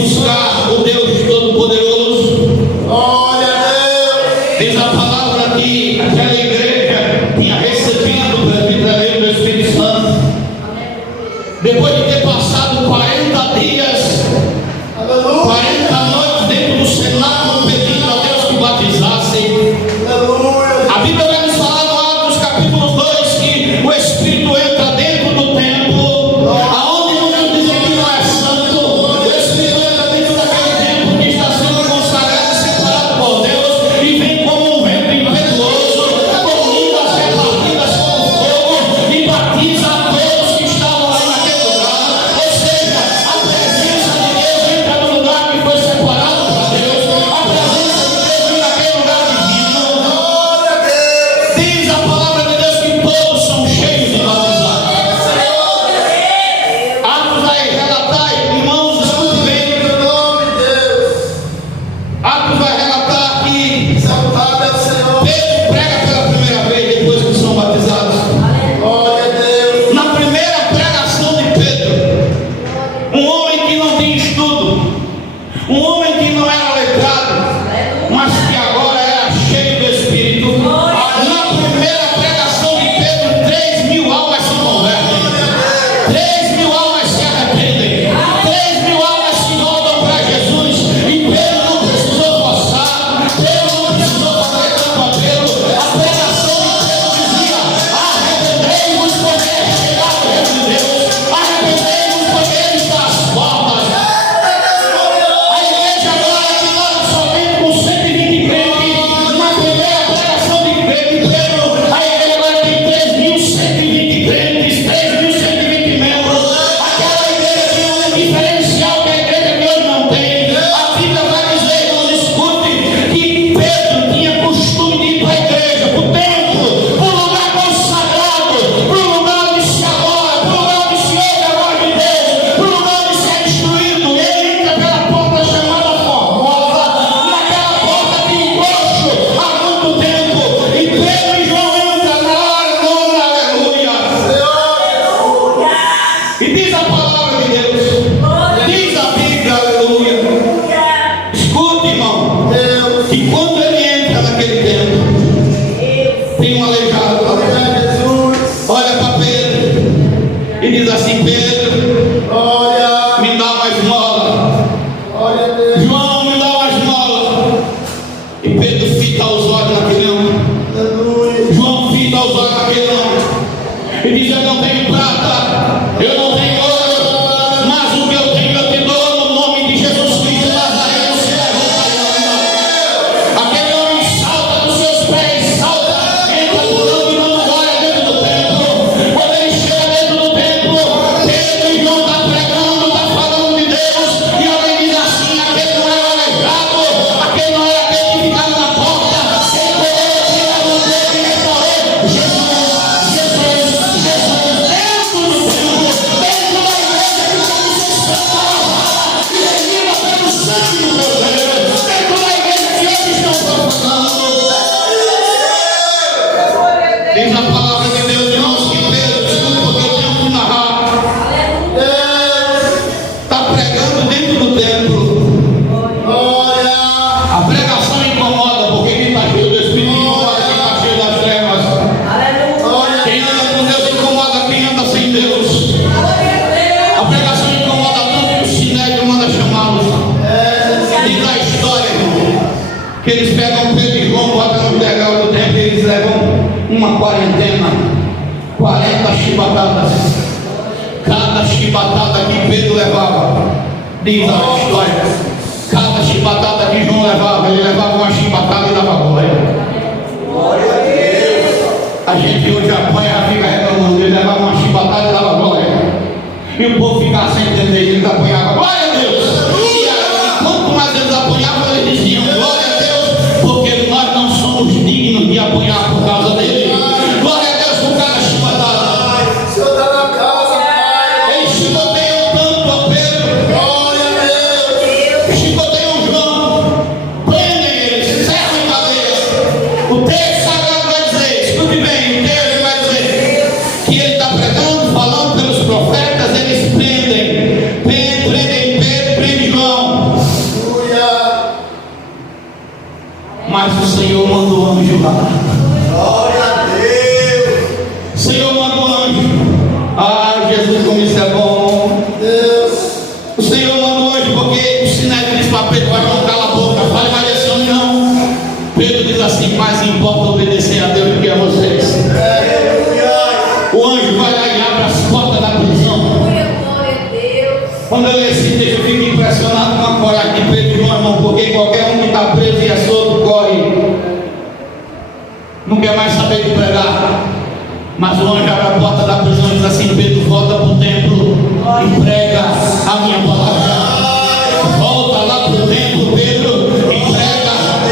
buscar o Deus Todo-Poderoso. Glória a Deus. Diz a palavra que aquela igreja tinha recebido o presbiterio do Espírito Santo. Depois de ter passado 40 dias, 40 noites dentro do cenáculo pedindo a Deus que batizasse. A Bíblia vai nos falar no Atos capítulo 2 que o Espírito entra dentro do templo, aonde muitos dizem que não é santo. O Espírito entra dentro daquele templo que está sendo consagrado e separado por Deus e vem como um vento impetuoso, com línguas repartidas como fogo e batiza a todos que estavam lá naquele lugar. Ou seja, a presença de Deus entra no lugar que foi separado para Deus. A presença de Deus vem naquele lugar divino. Diz a palavra de Deus que todos são cheios de batizados. Atos vai relatar, irmãos, escute bem. Atos vai relatar que Exaltado é o Senhor. Pedro prega pela primeira vez depois que são batizados. Glória a Deus. Na primeira pregação de Pedro, um homem que não tinha estudo, um homem que não era letrado, mas que agora era cheio do Espírito. Na primeira pregação de Pedro, 3.000 almas se convertem, 3.000 almas se arrependem, 3.000 almas se voltam para Jesus. E Pedro não precisou forçar, Pedro não precisou fazer tanto apelo. A pregação de Pedro dizia: arrependei-vos porque é chegado o reino de Deus, arrependei-vos porque ele está às portas. A igreja agora que mora somente com 120 crentes, na primeira pregação de Pedro, a igreja agora tem 3.120 crentes, 3.120 membros. Aquela igreja tinha um diferencial que a igreja de hoje não tem. A Bíblia vai dizer, irmãos, escute, que Pedro tinha costume de ir para a igreja, para o templo, para o lugar consagrado, para o lugar onde se adora, para o lugar onde se ouve a voz de Deus, para o lugar onde se é instruído. Ele entra pela porta chamada Formosa, naquela porta que encoxo há muito tempo, e Pedro e João entram na hora nona, aleluia. E diz a palavra de Deus, diz a Bíblia, aleluia. Escute, irmão, que quando ele entra naquele templo, tem um aleijado lá. Olha para Pedro e diz assim: Pedro, Glória. me dá uma esmola. Glória a Deus. João, me dá uma esmola. E Pedro fita os olhos naquele homem. Aleluia. João fita os olhos naquele homem e diz: eu não tenho prata, eu não tenho ouro, mas o que eu tenho eu te dou no nome de Jesus Cristo de Nazaré. Se levanta e anda. Aquele homem salta dos seus pés, salta, entra pulando e dando glória dentro do templo. Quando ele chega dentro do templo, Pedro e João estão pregando, estão falando de Deus, e alguém diz assim: aquele não era aleijado, aquele não era aquele que ficava na porta, ele correu, tira a mão dele e restaurou. Jesus, Jesus, Jesus, dentro do templo, dentro da igreja que pode ser santa, lavada e remida pelo sangue do meu Deus, dentro da igreja que hoje estão profanando. Diz a palavra de Deus, irmãos, que Pedro, desculpe porque eu tenho que narrar, está pregando dentro do templo. Glória. A pregação incomoda, porque quem está cheio do Espírito incomoda quem está cheio das trevas. Quem anda com Deus incomoda quem anda sem Deus. A pregação incomoda tanto que o Sinédrio manda chamá-los. Diz a história, irmão, que eles pegam Pedro e João, botam no degrau do templo e eles levam uma quarentena, 40 chibatadas. Cada chibatada que Pedro levava, diz a história, cada chibatada que João levava, ele levava uma chibatada e dava glória. A gente hoje apanha, fica reclamando, ele levava uma chibatada e dava glória. E o povo ficava sem entender, eles apanhavam, glória a Deus. E aí, quanto mais eles apanhavam, eles diziam, glória a Deus, porque nós não somos dignos de apanhar por causa dele. Glória a Deus por cada chibatada. O Senhor está na casa, Pai. Eles chiboteiam tanto a Pedro, Glória a Deus. chiboteiam João, prendem eles, cerram em cadeia. O texto sagrado vai dizer, escute bem, o texto vai dizer que ele está pregando, falando pelos profetas, eles prendem Pedro irmão, porque qualquer um que está preso e é solto corre, não quer mais saber de pregar. Mas o anjo abre a porta da prisão e diz assim: Pedro, volta para o templo e prega a minha palavra. Volta lá para o templo, Pedro, e prega.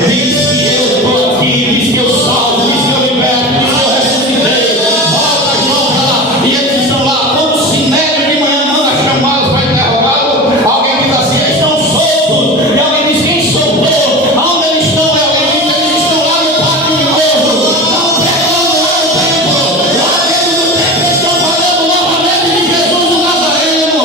Diz que eu estou aqui, diz que eu salvo, diz que eu liberto, diz que eu ressuscitei. Volta, João, para lá. E eles estão lá, como se neve de manhã, manda chamá-los para interrogá-los. Alguém diz assim: eles estão soltos. E alguém diz: quem soltou? Aonde eles estão? E alguém diz: eles estão lá no pátio de novo. Não pregando lá no templo. Lá dentro do templo eles estão falando novamente de Jesus o Nazareno.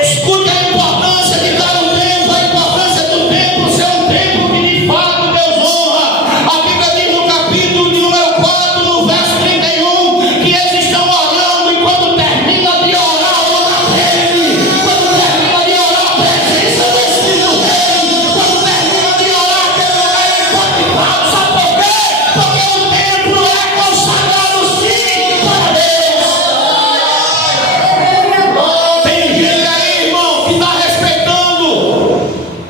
Escute a importância de dar um templo, a importância do templo ser um templo que de fato Deus honra. A Bíblia diz no capítulo de número 4, no verso 31, que eles estão orando e quando termina de orar, o lugar treme. Quando termina de orar, a presença do Espírito vem. Quando termina de orar, aquele lugar é encontrado. Sabe por quê? Porque o templo é consagrado sim para Deus. Tem gente aí, irmão, que está respeitando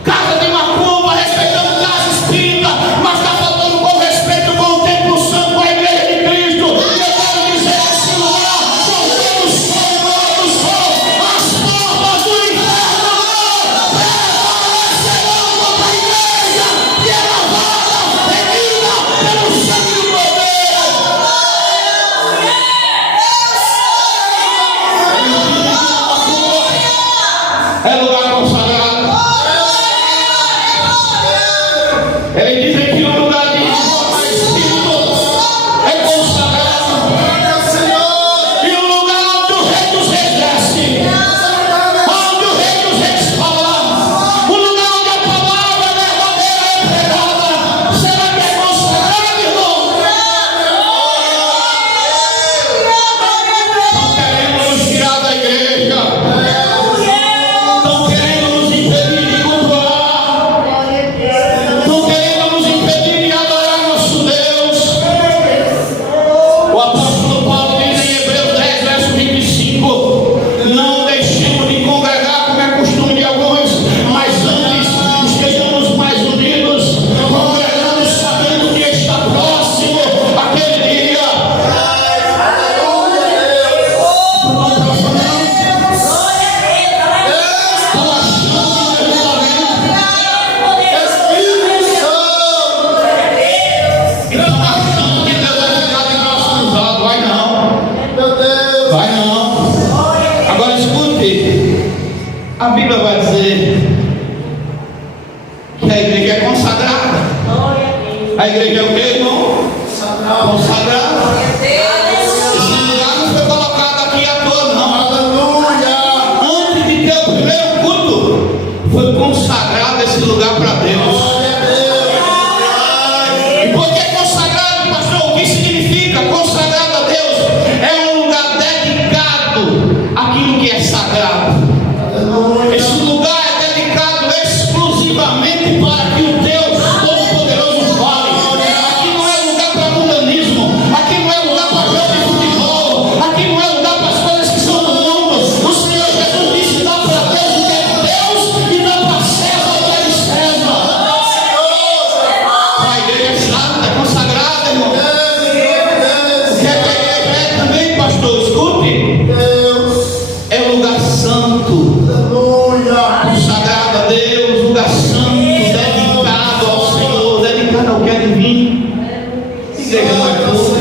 casa de macumba, respeitando casa espírita, mas está faltando com respeito com o templo santo, com a igreja de Cristo. E eu quero dizer esse lugar, porque o Senhor do sol, as portas do inferno não prevalecerão contra a igreja, que é lavada, remida pelo sangue do Cordeiro. É lugar consagrado. Ele diz que o lugar de Espírito é consagrado. E o lugar onde o Rei dos Reis desce, onde o Rei dos Reis fala, o lugar onde a palavra verdadeira é pregada, será que é consagrado, irmão? Estão querendo nos tirar da igreja. Estão querendo nos impedir de cultuar. Estão querendo nos impedir de adorar nosso Deus. O apóstolo Paulo diz em Hebreus 10, verso 25: não deixemos de congregar como é costume de alguns, mas antes estejamos mais unidos, congregando sabendo que está próximo aquele dia. Estão achando que Deus vai ficar de braço cruzado. Vai não. Vai não. Agora escute. A Bíblia vai dizer que a igreja é consagrada. A igreja é o que, irmão? Consagrada. Esse lugar não foi colocado aqui à toa, não. Antes de ter o primeiro culto, foi consagrado esse lugar para Deus. E por que consagrado, pastor? O que significa? Consagrado a Deus é um lugar dedicado àquilo que é sagrado. Esse lugar é dedicado exclusivamente para que o Deus Todo-Poderoso fale. Aqui não é lugar para mundanismo, aqui não é lugar para jogo de futebol, aqui não é lugar para as coisas que são do mundo. O Senhor Jesus disse: dá para Deus o que é de Deus e dá para César o que é de César. A igreja é santa, é consagrada, irmão. O que é que a igreja é também, pastor? Escute. É lugar santo, consagrado a Deus, lugar santo, dedicado ao Senhor, dedicado ao que é divino. Igreja não é tudo.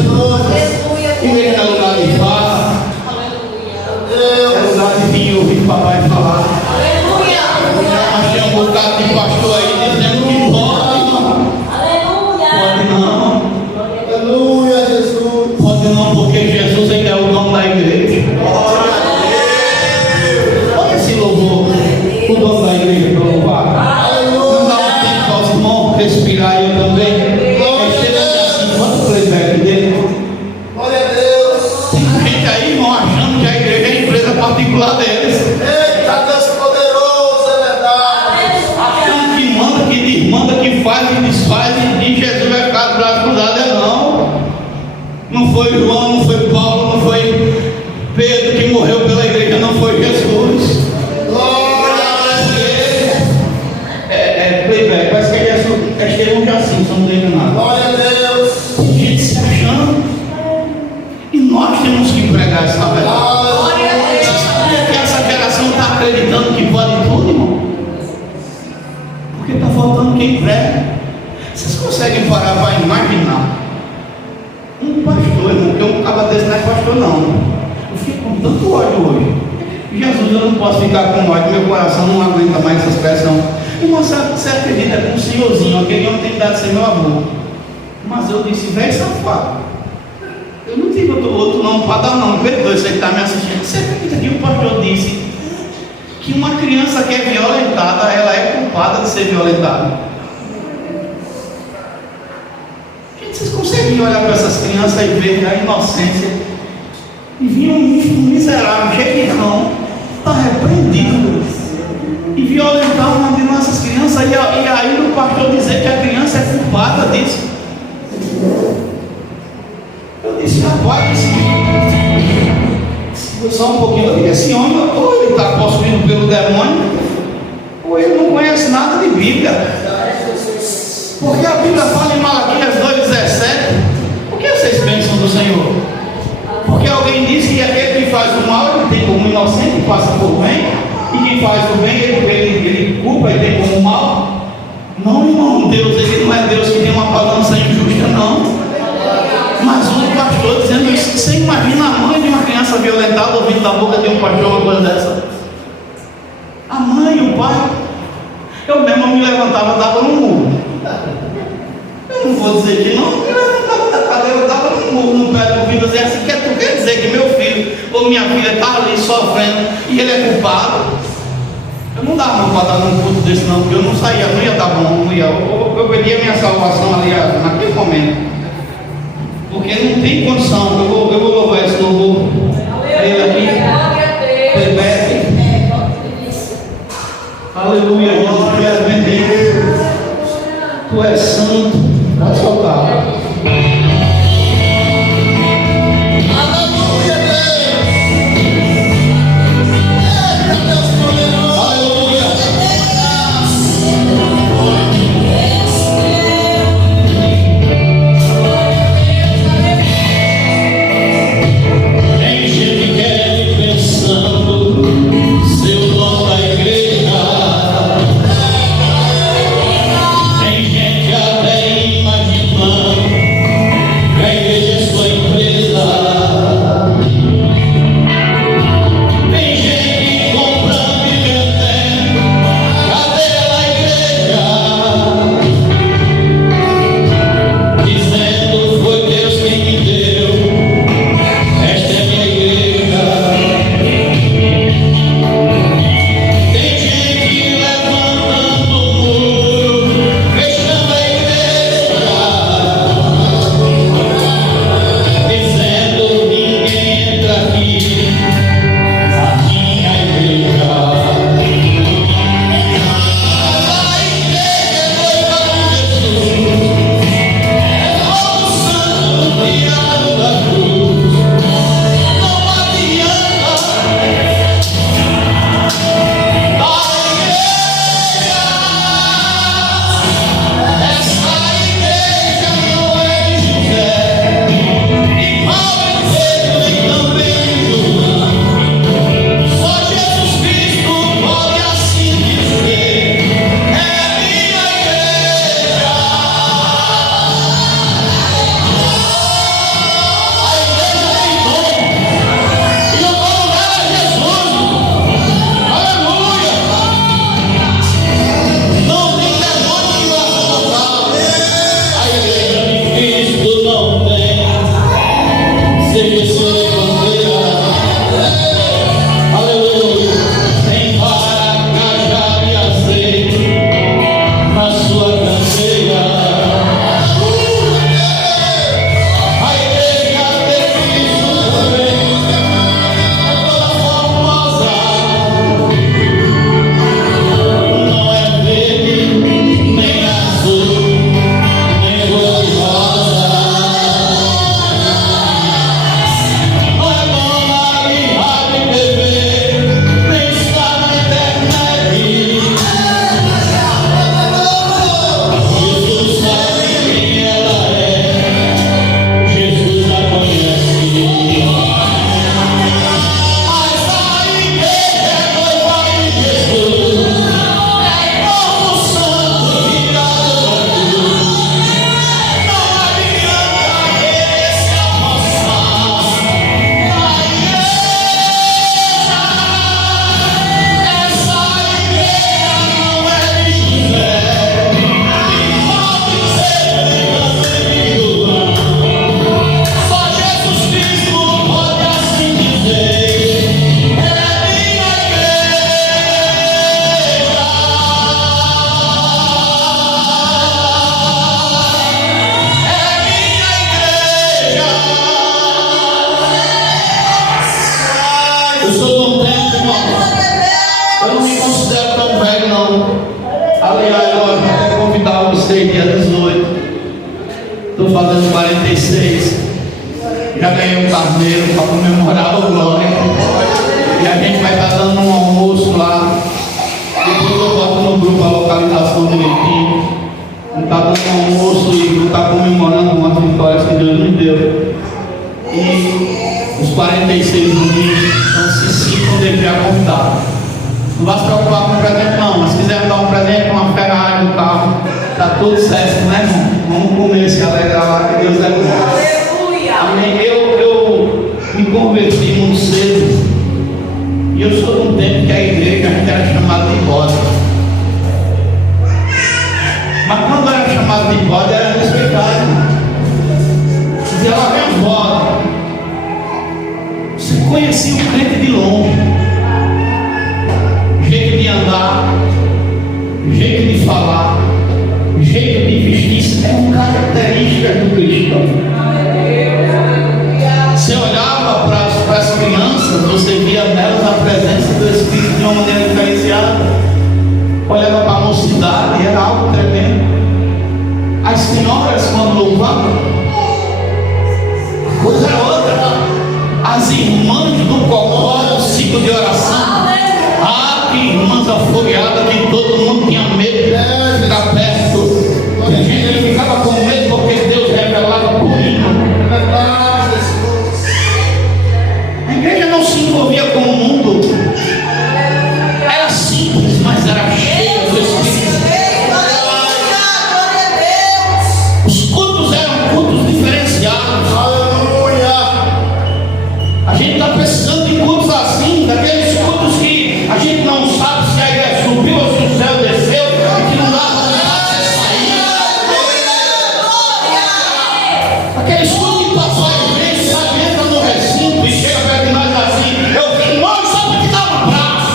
Igreja é lugar de fala, é lugar de vir ouvir papai falar. Mas tem um bocado de pastor aí dizendo que pode, irmão. Pode não. Pode não, porque Jesus ainda é o dono da igreja. Olha esse louvor, o dono da igreja para louvar. Não dá um tempo aos irmãos respirar, eu também. Assim, quanto playback dele? Tem gente aí, irmão, achando que a igreja é a empresa particular deles. Achando que manda, que desmanda, que faz e desfaz, e Jesus vai ficar do braço cruzado. É não. Não foi João, não foi Paulo, não foi Pedro que morreu pela igreja, não foi Jesus. um cara desse não é pastor não. Eu fico com tanto ódio hoje. Jesus, eu não posso ficar com ódio, meu coração não aguenta mais essa expressão. Irmão, você acredita que um senhorzinho, aquele homem tem que dar de ser meu avô. Mas eu disse, velho safado. Eu não tive outro nome para dar não, perdoe você que está me assistindo. Você acredita que o pastor disse que uma criança que é violentada, ela é culpada de ser violentada? Gente, vocês conseguem olhar para essas crianças e ver a inocência? E vinha um miserável, cheio de cão, está repreendido e violentar uma de nossas crianças, e aí o pastor dizer que a criança é culpada disso. Eu disse, rapaz, só um pouquinho, eu disse, esse homem, ou ele está possuído pelo demônio, ou ele não conhece nada de Bíblia. Porque a Bíblia fala em Malaquias 2,17, o que vocês pensam do Senhor? Porque alguém disse que aquele que faz o mal, ele tem como inocente e passa por bem, e quem faz o bem, ele culpa e tem como mal. Não, irmão, Deus, ele não é Deus que tem uma balança injusta, não. Mas um pastor dizendo isso, você imagina a mãe de uma criança violentada ouvindo da boca de um pastor uma coisa dessa? A mãe, o pai. Eu mesmo me levantava e dava no murro. Eu não vou dizer que não, eu levantava da cadeira, eu dava no murro no pé do ouvido e dizia assim, tu quer dizer que meu filho ou minha filha está ali sofrendo e ele é culpado? Eu não dava mão para dar num culto desse não, porque eu não saía, não ia dar mão, não ia, eu perdia minha salvação ali naquele momento. Porque não tem condição, eu vou louvar esse louvor. Ele aqui, Bebete. Aleluia, Jesus, tu és bendito. Tu és santo. Pode soltar. Seu dom da igreja Eu não me considero tão velho, não. Aliás, eu quero convidar vocês dia 18. Estou fazendo 46. Já ganhei um carneiro para comemorar o Glória. E a gente vai estar dando um almoço lá. Depois eu boto no grupo a localização direitinho. Está dando um almoço e está comemorando umas vitórias que Deus me deu. E os 46 domingos, então se sintam devia convidar. Não vai se preocupar com o presente não, mas se quiser dar um presente, uma Ferrari no carro, está tudo certo, né, irmão? Vamos comer, se alegrar lá, que Deus é bom. Aleluia! Amém. Eu me converti muito cedo. E eu sou de um tempo que a igreja a gente era chamada de bode. Mas quando era chamado de bode, era respeitado. Dizia lá, vem bode. Você conhecia o crente de longe. Jeito de andar, jeito de falar, jeito de vestir. Isso é uma característica do cristão. Você olhava para as crianças, você via nelas a presença do Espírito de uma maneira diferenciada. Olhava para a mocidade, era algo tremendo. As senhoras, quando louvavam, a coisa era outra. As irmãs do cocó do ciclo de oração. Ah, que irmãs afogueadas, que todo mundo tinha medo de ficar perto. A gente ficava com medo porque Deus revelava por hino. A igreja não se envolvia com o mundo. Era simples, mas era cheia do Espírito. Os cultos eram cultos diferenciados. A gente está precisando de cultos assim, daqueles cultos que a gente não sabe se a igreja subiu ou se o céu desceu, e que não dá vontade de sair. Aqueles cultos que papai vem, sabe, entra no recinto e chega perto de nós assim: eu vim longe só para te dar um abraço.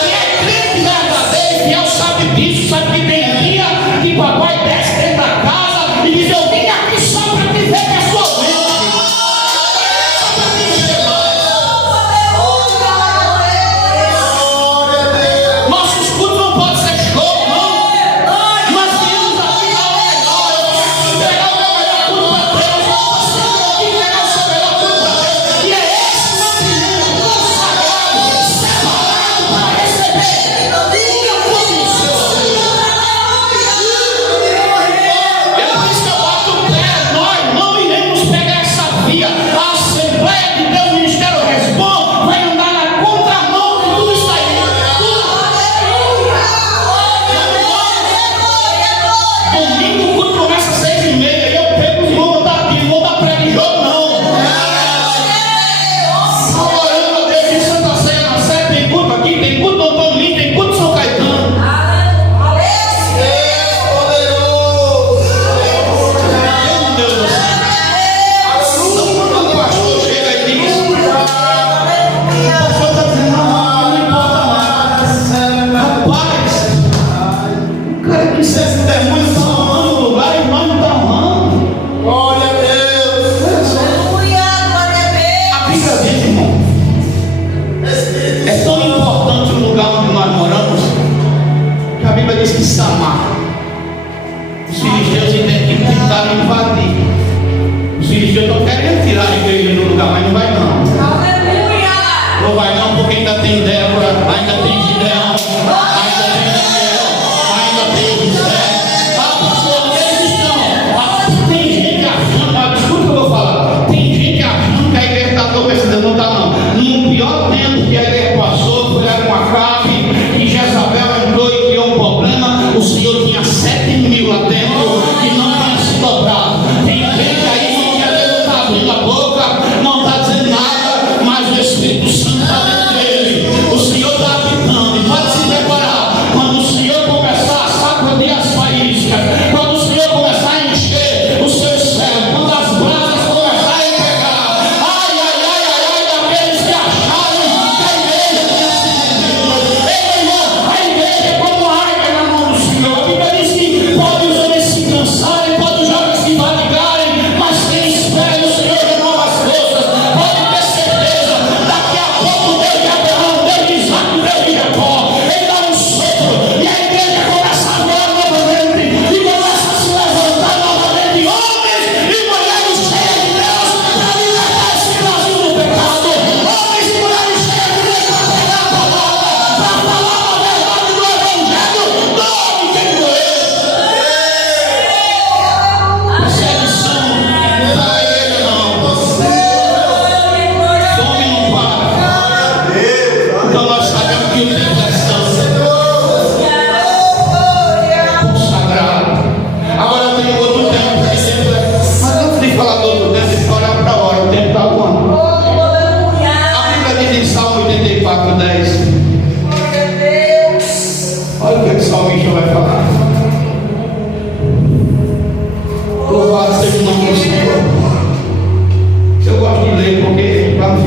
Quem é crente verdadeiro, fiel, sabe disso, sabe que tem dia que papai desce dentro da casa e diz: eu vim aqui só para te ver que é sua mente. Nossos cultos não podem ser show, não. Nós viemos aqui dar o melhor. Entregar o meu melhor culto para Deus. Entregar o seu melhor culto para Deus. E é esse movimento sagrado, separado para receber o meu culto. É por isso que eu boto o pé. Nós não iremos pegar essa via. A Assembleia de Deus, o Ministério Responde, vai andar na contramão de tudo isso aí. Domingo o culto começa às 6h30 e eu pego os irmãos daqui, não vou dar prego de jogo não. Orando a Deus de Santa Ceia na Sé, tem culto aqui, tem culto do Antônio Lins, tem culto do São Caetano. Meu Deus do céu. Então quando o pastor chega e diz: o pastor está dizendo, não importa nada. Rapaz, o cara que disse esse demônio está honrando o lugar e nós não estamos honrando. Glória a Deus. A Bíblia diz, irmão, é tão importante o lugar onde nós moramos, que a Bíblia diz que Samar, os filisteus tentaram invadir. Os filisteus estão querendo tirar a igreja do lugar, mas não vai não. Não vai não, porque ainda tem Débora, ainda tem Gideão, ainda tem Daniel, ainda tem José. Ah, pastor, onde eles estão? Ah, tem gente achando, escuta o que eu vou falar. Tem gente achando que a igreja está adormecida, não está não. No pior tempo que a igreja passou, foi lá com Acabe, que Jezabel entrou e criou um problema. O Senhor tinha 7.000 lá dentro que não tinha se dobrado. Tem gente aí que a Deus está abrindo a boca, não está dizendo nada, mas o Espírito Santo está dentro dele. O Senhor está habitando, e pode se preparar. Quando o Senhor começar a sacudir as faíscas, quando o Senhor começar a encher o seu céu, quando as brasas começarem a pegar, ai, daqueles que acharam que a igreja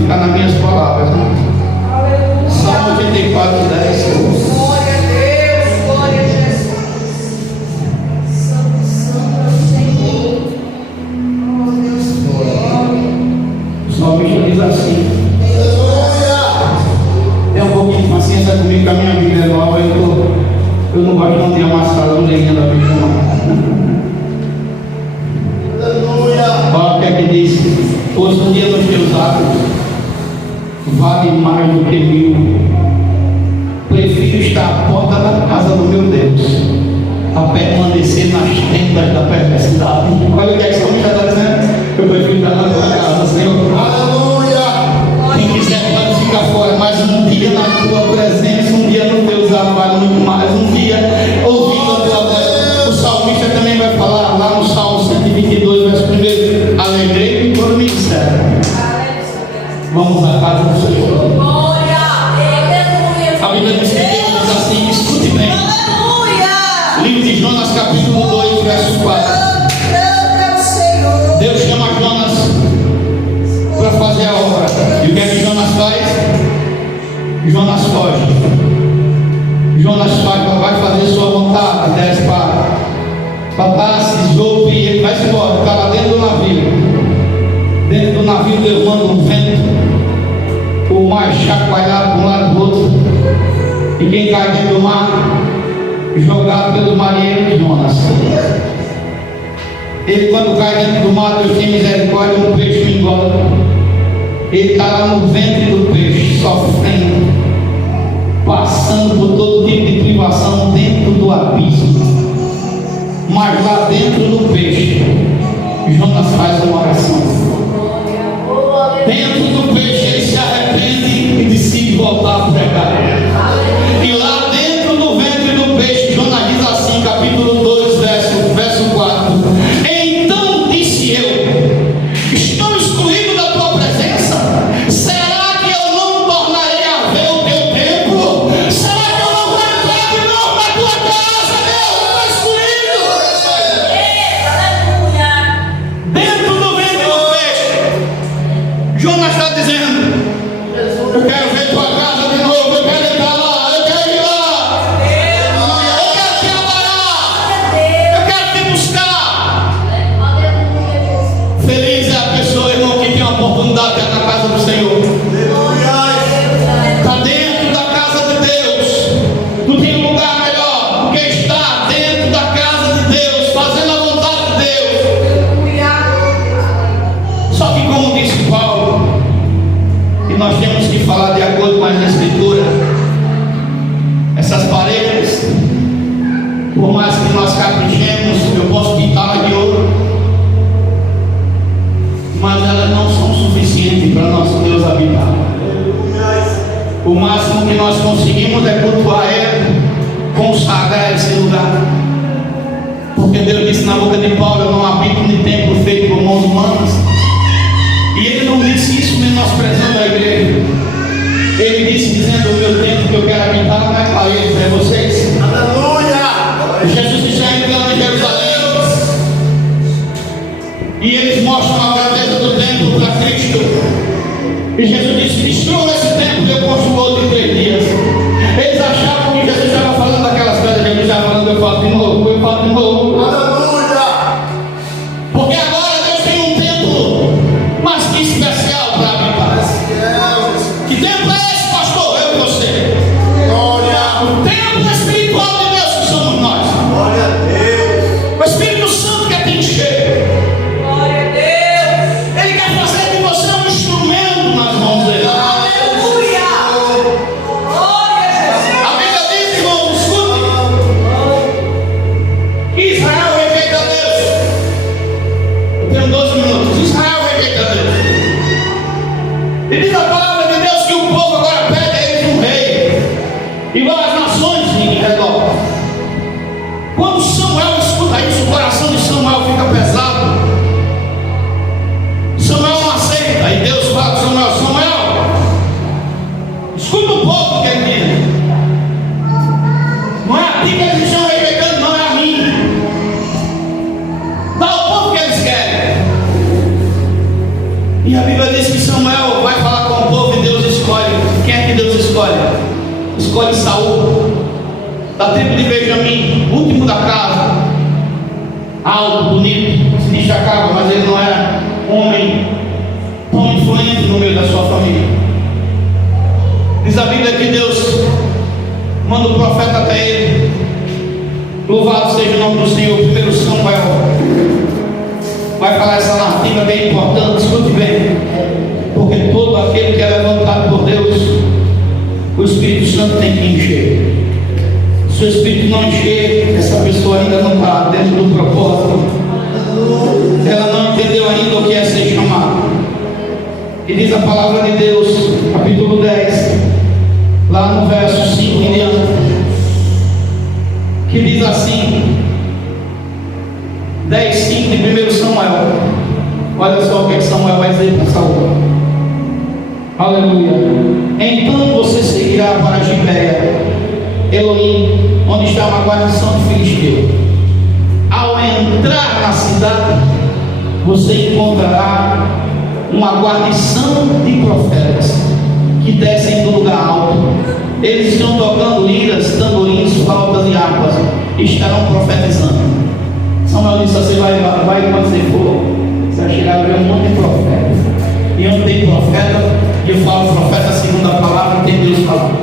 ficar nas minhas palavras. Né? Salmo 84, 10. Glória a Deus, glória a Jesus. Santo, santo é o Senhor. Oh, Deus, glória. O salmista diz assim. Tem um pouquinho de paciência comigo, que a minha Bíblia é nova. Eu não gosto não de amassar a leinha da Bíblia, não. Olha o que é que diz: hoje um dia nos teus atos vale mais do que 1000. Prefiro estar à porta da casa do meu Deus a permanecer nas tendas da perversidade. Olha o que é que o salmista está dizendo: eu prefiro estar na tua casa, Senhor. Aleluia! Quem quiser pode ficar fora, mas um dia na tua presença, um dia no teus atos vale muito mais. Um dia ouvindo a tua voz. O salmista também vai falar lá no Salmo 122, verso 1: alegrei-me quando me disseram, vamos à casa do Senhor. A Bíblia diz que Deus diz assim, escute bem. Livro de Jonas, capítulo 2, verso 4. Deus chama Jonas para fazer a obra. E o que é que Jonas faz? Jonas foge. Jonas vai fazer sua vontade, desce para se e ele vai embora. Está lá dentro do navio. Dentro do navio levando um vento, o mar chacoalhado de um lado do outro, e quem cai dentro do mar, jogado pelo marinheiro Jonas. Ele, quando cai dentro do mar, Deus tem misericórdia, um peixe o engole. Ele está lá no ventre do peixe, sofrendo, passando por todo tipo de privação dentro do abismo. Mas lá dentro do peixe, Jonas faz uma oração. Dentro do peixe ele se arrepende e decide voltar para o pecado. E lá dentro do ventre do peixe, Jonas diz assim, capítulo 2, verso 4: então disse eu, estou excluído da tua presença? Será que eu não tornarei a ver o teu templo? Será que eu não vou entrar de novo na tua casa? Deus, eu estou excluído. Dentro do ventre do peixe, Jonas está dizendo, eu quero ver tua casa de novo, eu quero entrar lá, eu quero ir lá, eu quero te adorar, eu quero te buscar. Feliz é a pessoa, irmão, que tem a oportunidade de estar na casa do Senhor. Está dentro da casa de Deus. Não tem lugar melhor do que estar dentro da casa de Deus, fazendo a vontade de Deus. Só que, como disse Paulo, e nós temos que falar de acordo com a Escritura, essas paredes, por mais que nós caprichemos, eu posso pintá-las de ouro, mas elas não são suficientes para nosso Deus habitar. O máximo que nós conseguimos é cultuar Ele, consagrar esse lugar. Porque Deus disse na boca de Paulo, eu não habito no templo feito por mãos humanas. E Ele não disse isso menosprezando a igreja. Ele disse dizendo, o meu templo que eu quero habitar não é para eles, é vocês. Aleluia! Jesus está entrando em Jerusalém. E eles mostram a grandeza do templo para Cristo. E Jesus disse, destrua esse templo que eu construo outro em 3 dias. Eles achavam que Jesus estava falando daquelas coisas, Jesus estava falando, eu falo de novo, eu falo de novo. Aleluia! Porque agora Deus tem um templo, mas que especial para habitar. Que templo é esse, pastor? Eu e você. Glória! O templo espiritual de Deus que somos nós. Glória a Deus! O Espírito Santo quer te encher. Glória a Deus. Ele quer fazer de você um instrumento nas mãos dele. Aleluia. Glória a Jesus. A Bíblia diz, irmão, escute, que Israel rejeita Deus. Eu tenho 12 minutos. Israel rejeita Deus. E diz a palavra de Deus que o povo agora pede a eles um rei. E várias nações em redor. Quando Samuel escuta isso, o coração de Samuel fica pesado. Samuel não aceita. E Deus fala com Samuel, Samuel, escuta o povo que ele diz. Não é a ti que eles estão rejeitando, não é a mim. Dá ao povo que eles querem. E a Bíblia diz que Samuel vai falar com o povo e Deus escolhe. Quem é que Deus escolhe? Escolhe Saul, da tribo de Benjamim, último da casa, alto, bonito, se destacava, mas ele não era um homem tão influente no meio da sua família. Diz a Bíblia que Deus manda o profeta até ele. Louvado seja o nome do Senhor. Primeiro Samuel vai falar essa narrativa bem importante. Escute bem, porque todo aquele que é levantado por Deus, o Espírito Santo tem que encher. Se o Espírito não encher, essa pessoa ainda não está dentro do propósito. Ela não entendeu ainda o que é ser chamado. E diz a palavra de Deus, capítulo 10, lá no verso 5 em diante, que diz assim, 10:5 de 1 Samuel. Olha só o que Samuel vai dizer para Saul. Aleluia. Então você seguirá para Gibeia, Elohim, onde está uma guarnição de Filisteu. Ao entrar na cidade, você encontrará uma guarnição de profetas que descem do lugar alto. Eles estão tocando liras, tamborins, flautas e harpas. E estarão profetizando. Samuel disse: você vai quando você for, você vai chegar a ver um monte de profeta. E onde tem profeta, e eu falo profeta segundo a palavra, tem Deus falando.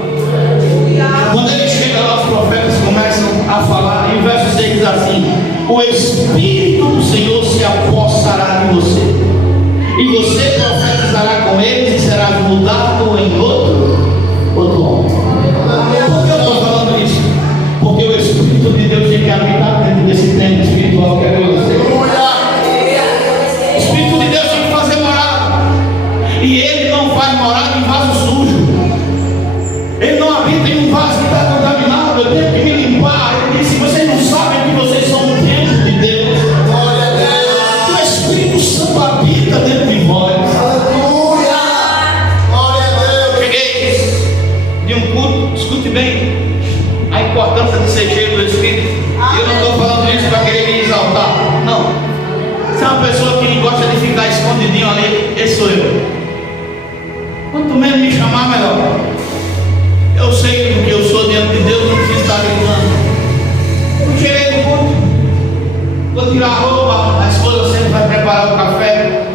Quando ele chega lá, os profetas começam a falar, e o verso 6 diz assim: o Espírito do Senhor se apossará de você, e você profetizará com eles, e será mudado em outro homem. Por que eu estou falando isso? Porque o Espírito de Deus tem que habitar dentro desse templo espiritual que é você. O Espírito de Deus tem que fazer morada, e Ele não faz morada em vaso sujo. Ele não habita em um vaso que está contaminado. Eu tenho que me limpar. Ele disse: vocês não sabem que vocês são um templo de Deus. O Espírito Santo habita dentro de vós. Cheguei de um culto, escute bem a importância de ser cheio do Espírito. E eu não estou falando isso para querer me exaltar, não. Se é uma pessoa que gosta de ficar escondidinho ali, esse sou eu. Quanto menos me chamar, melhor. Eu sei do que eu sou diante de Deus, não preciso estar gritando. Eu cheguei no culto, vou tirar a roupa, a esposa sempre vai preparar o café.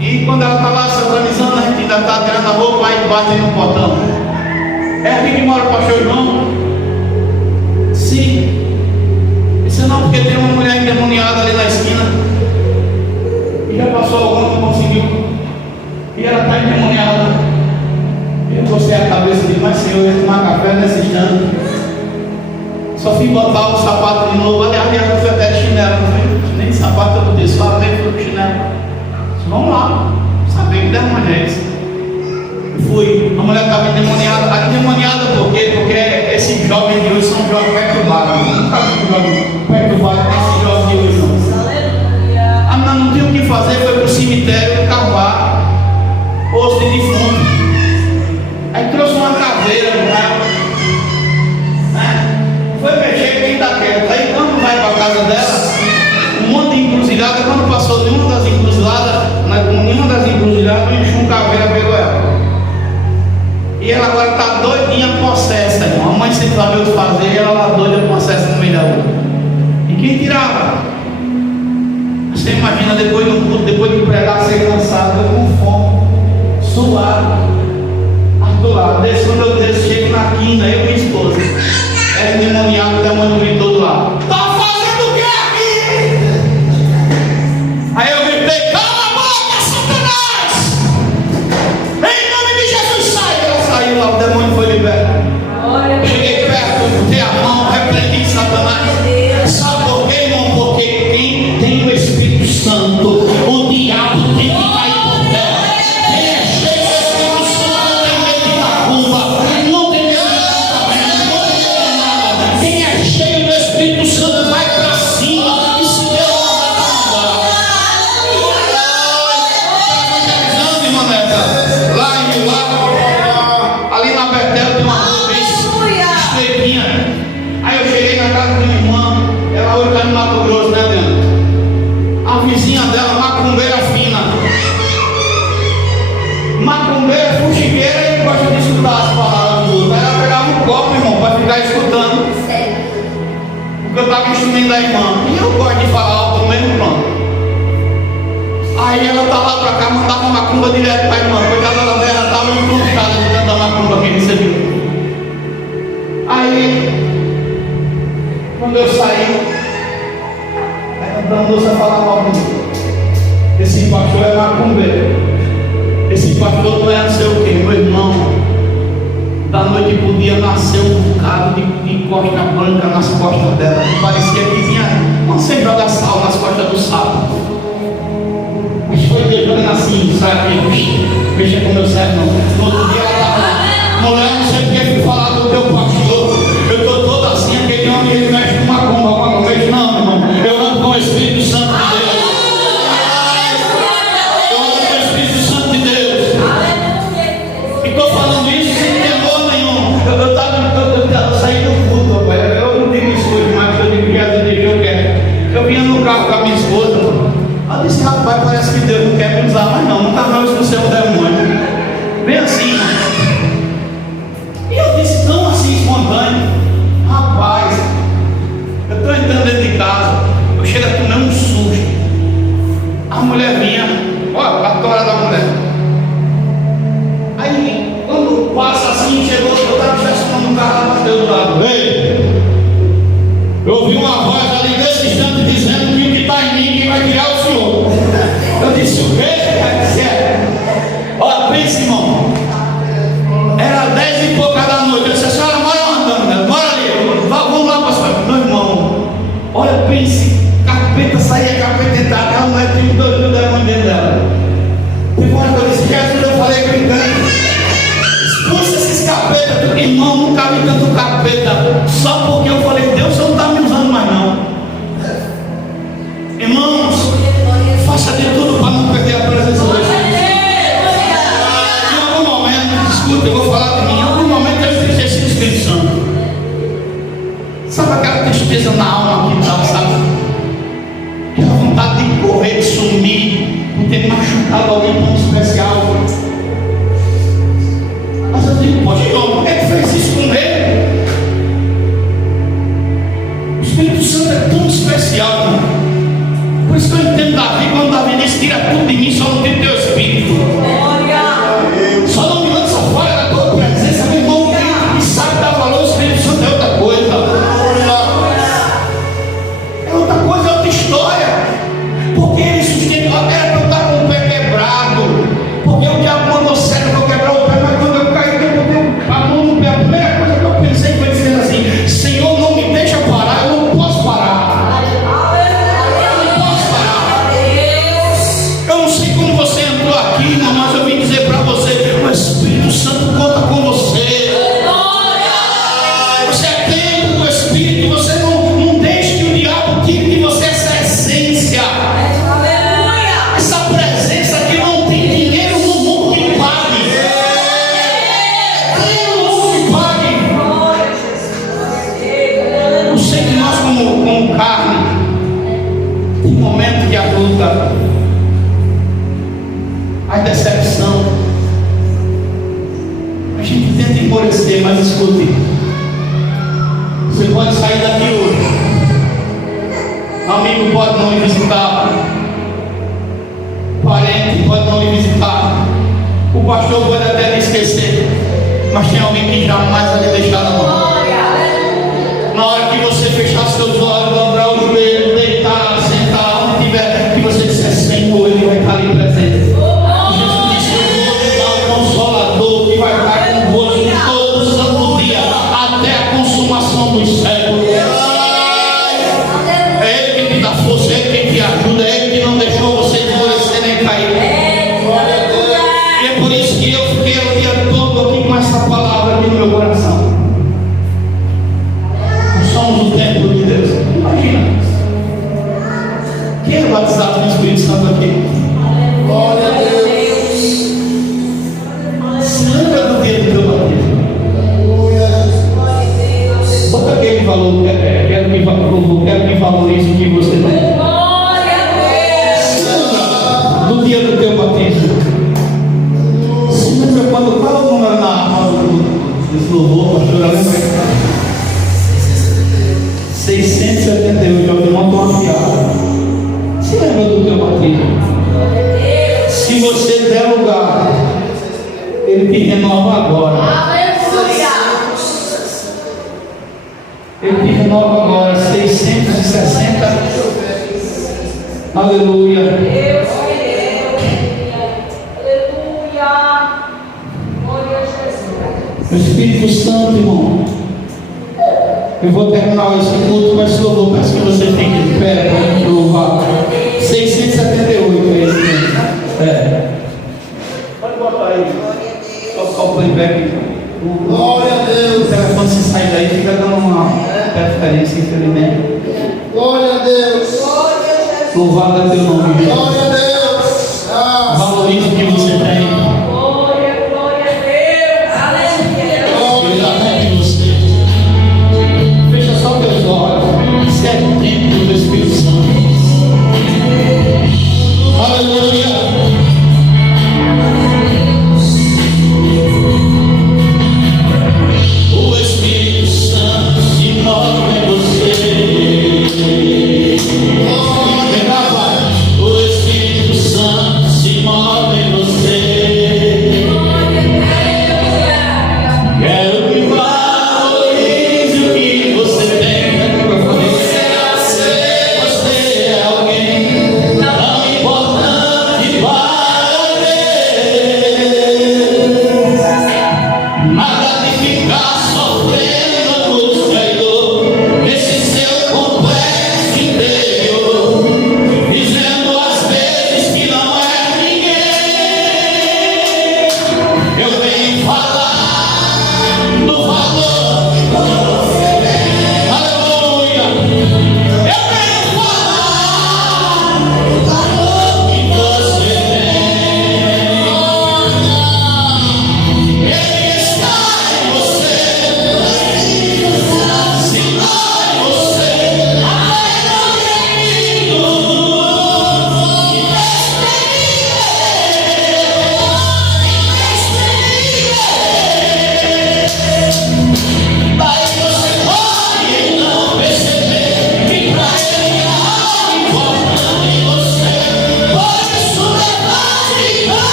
E quando ela está lá se organizando, a gente ainda está tirando a roupa, aí bate no portão. É aqui que mora o pastor João? Sim. Isso não, porque tem uma mulher endemoniada ali na esquina. E já passou algum, não conseguiu. E ela está endemoniada. Eu gostei a cabeça de mais Senhor, eu ia tomar café nesse instante. Só fui botar o sapato de novo. Aliás, eu fui até de chinelo, não foi? Nem de sapato eu disse, fala nem fui de chinelo. Disse, vamos lá, saber que der uma gente. Fui, a mulher estava endemoniada. A endemoniada por quê? Porque esses jovens de hoje são jovens perturbados. Não está jovem perturbado com esses jovens de hoje, não. A menina não tinha o que fazer, foi para o cemitério cavar osso de defunto. Aí trouxe uma caveira para ela, né? Foi mexer com quem está quieto. Aí quando vai para a casa dela, um monte de encruzilhada. Quando passou de uma das encruzilhadas, um caveira pegou ela. E ela agora está doidinha, possessa, irmão. A mãe sem saber o que fazer, e ela lá doida, possessa no meio da rua. E quem tirava? Você imagina depois do culto, depois de pregar, ser cansado, com fome, suado. Do lado, desce, quando eu desço, chego na quina, eu e minha esposa. Era endemoniado, o demônio gritou do lado: tá fazendo o que aqui? Aí eu gritei: cala a boca, Satanás! Em nome de Jesus, sai! Ela saiu lá, o demônio foi liberto. Cheguei perto, botei a mão, repreendi Satanás. Sabe por quê, irmão? Porque quem tem o Espírito Santo, o diabo tem que cair por terra. Quem é cheio do Espírito Santo não tem medo de macumba, não tem medo de nada. Quem é cheio do Espírito Santo Figueira, ele gosta de escutar as palavras do outro. Aí ela pegava um copo, irmão, para ficar escutando. Porque eu estava instrumento da irmã. E eu gosto de falar alto no mesmo plano. Aí ela estava lá para cá, mandava uma macumba direto para a irmã. Coitada da velha, estava encurtada de tanta macumba que recebeu. Aí, quando eu saí, aí a moça falava mal comigo. Esse pastor é macumbeiro. Esse pastor não é não sei o que, meu irmão. Da noite pro dia nasceu um bocado de costa branca nas costas dela. Parecia que vinha você joga sal nas costas do sapo. Mas foi Deus jogando assim, sabe? Mexa com o meu certo não. No outro dia ela estava, mulher, não sei o que fui falar do teu pastor. Eu estou todo assim, aquele homem ele mexe com macumba, não mexe não, irmão. Eu ando com o Espírito Santo de Deus. Eu ando com o Espírito Santo de Deus. E estou falando isso sem temor nenhum. Eu saí do culto, rapaz. Eu não digo isso hoje, mas eu digo que eu quero. Eu vinha no carro com a minha esposa. Ela disse, rapaz, parece que Deus não quer me usar mais não. Nunca mais você é um demônio. Bem assim. E eu disse tão assim, espontâneo. Rapaz, eu estou entrando dentro de casa. Eu chego a tomar um susto. A mulher vinha. Olha a tora da mulher. Aí, quando passa assim, chegou, eu estava estacionando no carro lá do lado. Ei, eu ouvi uma voz ali nesse instante dizendo que o que está em mim, quem vai criar o Senhor. Eu disse, o quê? Olha, pense, irmão. Era 10 e pouca da noite. Eu disse, a senhora mora andando, mora ali. Vamos lá, pastor. Meu irmão, olha, pense. Capeta saía, capeta entrava. Aquela mulher tinha 2 mil demônios dentro dela. Teve uma hora que eu disse, Jesus, eu falei brincando. Expulsa esses capetas. Irmão, nunca vi tanto capeta. Só porque eu falei, Deus não está me usando mais não. Irmãos, faça de tudo para não perder a presença de Jesus. Em algum momento, escuta, eu vou falar de mim. Em algum momento eu exerci o Espírito Santo. Sabe aquela tristeza na alma que dá, sabe? Aquela vontade de correr, de sumir, por ter machucado alguém tão especial. Mas eu digo, poxa, por que fez isso com ele? O Espírito Santo é tão especial, né? Por isso que eu entendo Davi, quando Davi disse, tira tudo de mim, só não tira teu espírito. Só não me lança fora da tua presença, meu irmão, que sabe dar valor ao Espírito Santo é outra coisa. É outra coisa, é outra história. Porque ele sustenta, era para eu estar com o pé quebrado. Porque o diabo mandou sério para eu quebrar o pé, mas quando eu caí, eu botei a mão no pé. A primeira coisa que eu pensei foi dizer assim, Senhor, não me deixa parar, eu não posso parar. Você entrou aqui, irmão, mas eu vim dizer para você, o Espírito Santo conta com você. Você é templo do Espírito, você não deixe que o diabo tire de você essa essência, essa presença que não tem dinheiro no mundo que pague. Dinheiro no mundo que pague. Eu sei que nós como carne, tem momento que a luta, a decepção, a gente tenta enfurecer, mas escute, você pode sair daqui hoje, amigo pode não ir visitar, parente pode não ir visitar, o pastor pode até lhe esquecer, mas tem alguém que jamais vai lhe deixar na mão. Na hora que você fechar seus olhos, dobrar o joelho, deitar, sentar, onde tiver, que você disser, Senhor, Ele vai estar ali presente. Que vai estar convosco todo santo dia, até a consumação dos séculos. É Ele que te dá força, é Ele que te ajuda, é Ele que não deixou você esmorecer nem cair. E é por isso que eu fiquei o dia todo aqui com essa palavra aqui no meu coração. Nós somos o templo de Deus. Imagina. Quem é batizado no Espírito Santo aqui? Glória a Deus. Lembra do dia do teu batismo? Bota aquele valor, quero que valorize o que você tem. Lembra do dia do teu batismo? Se lembra quando número, lembra? 678, eu monto uma piada. Você lembra do teu patrício? Se você der lugar, ele te renova agora. Ele te renova agora. 660. Aleluia. O Espírito Santo, irmão. Eu vou terminar esse culto com esse louvor. Peço que você fique de pé para a gente louvar. 678 é esse mesmo. Pode botar aí. Só o playback. Glória a Deus. O telefone, se sai daí, fica dando uma interferência, infelizmente. Glória a Deus. Louvado é teu nome, Jesus. Glória a Deus. Valorize o que você tem. Fecha só teus olhos. Segue o tempo do Espírito Santo. Aleluia. O Espírito Santo se move em você. Vem cá, Pai. O Espírito Santo se move em você. Quero que valorize o que você tem. Você é alguém tão importante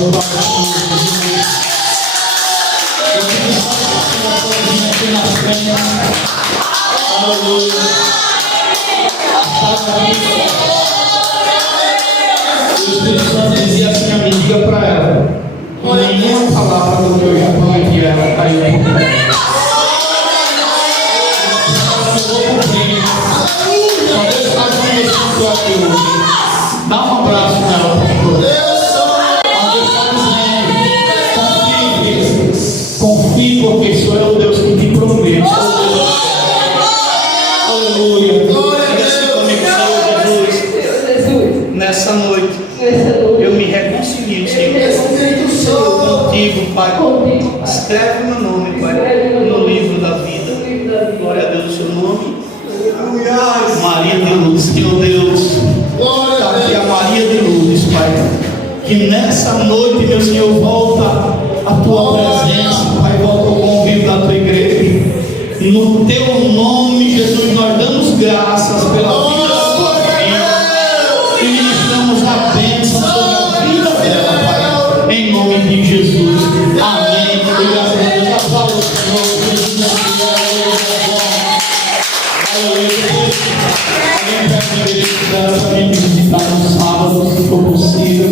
Eu queria só aqui na frente. Aleluia. O Espírito Santo dizia assim a mim, diga para ela, nenhuma palavra do que eu já prometi a ela caiu por terra. Dá um abraço nela, pastor. Confie, porque o Senhor é o Deus que te promete. Aleluia. Jesus, nessa noite, eu me reconcilio, Senhor, contigo, Pai. Escreve o meu nome, Pai, no livro da vida. Glória a Deus, o seu nome. Maria de Lourdes, Senhor Deus, está aqui a Maria de Lourdes, Pai. Que nessa noite, meu Senhor, volta a tua presença, Pai, volta ao convívio da tua igreja. No teu nome, Jesus, nós damos graças pela vida da tua filha e ministramos a bênção sobre a vida dela, Pai, em nome de Jesus. Amém. Graças a Deus, aplauda o Senhor. Alguém pede direito para mim visitar no sábado, se for possível,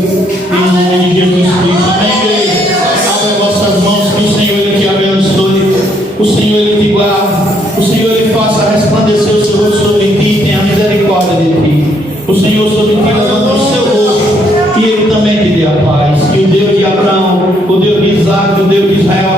em nome de Jesus Cristo. Amém, igreja? Abra vossas mãos, que o Senhor Ele te abençoe, o Senhor Ele te guarde, o Senhor Ele faça resplandecer o seu rosto sobre ti e tenha misericórdia de ti. O Senhor sobre ti levanta o seu rosto e Ele também te dê a paz. E o Deus de Abraão, o Deus de Isaac, o Deus de Israel,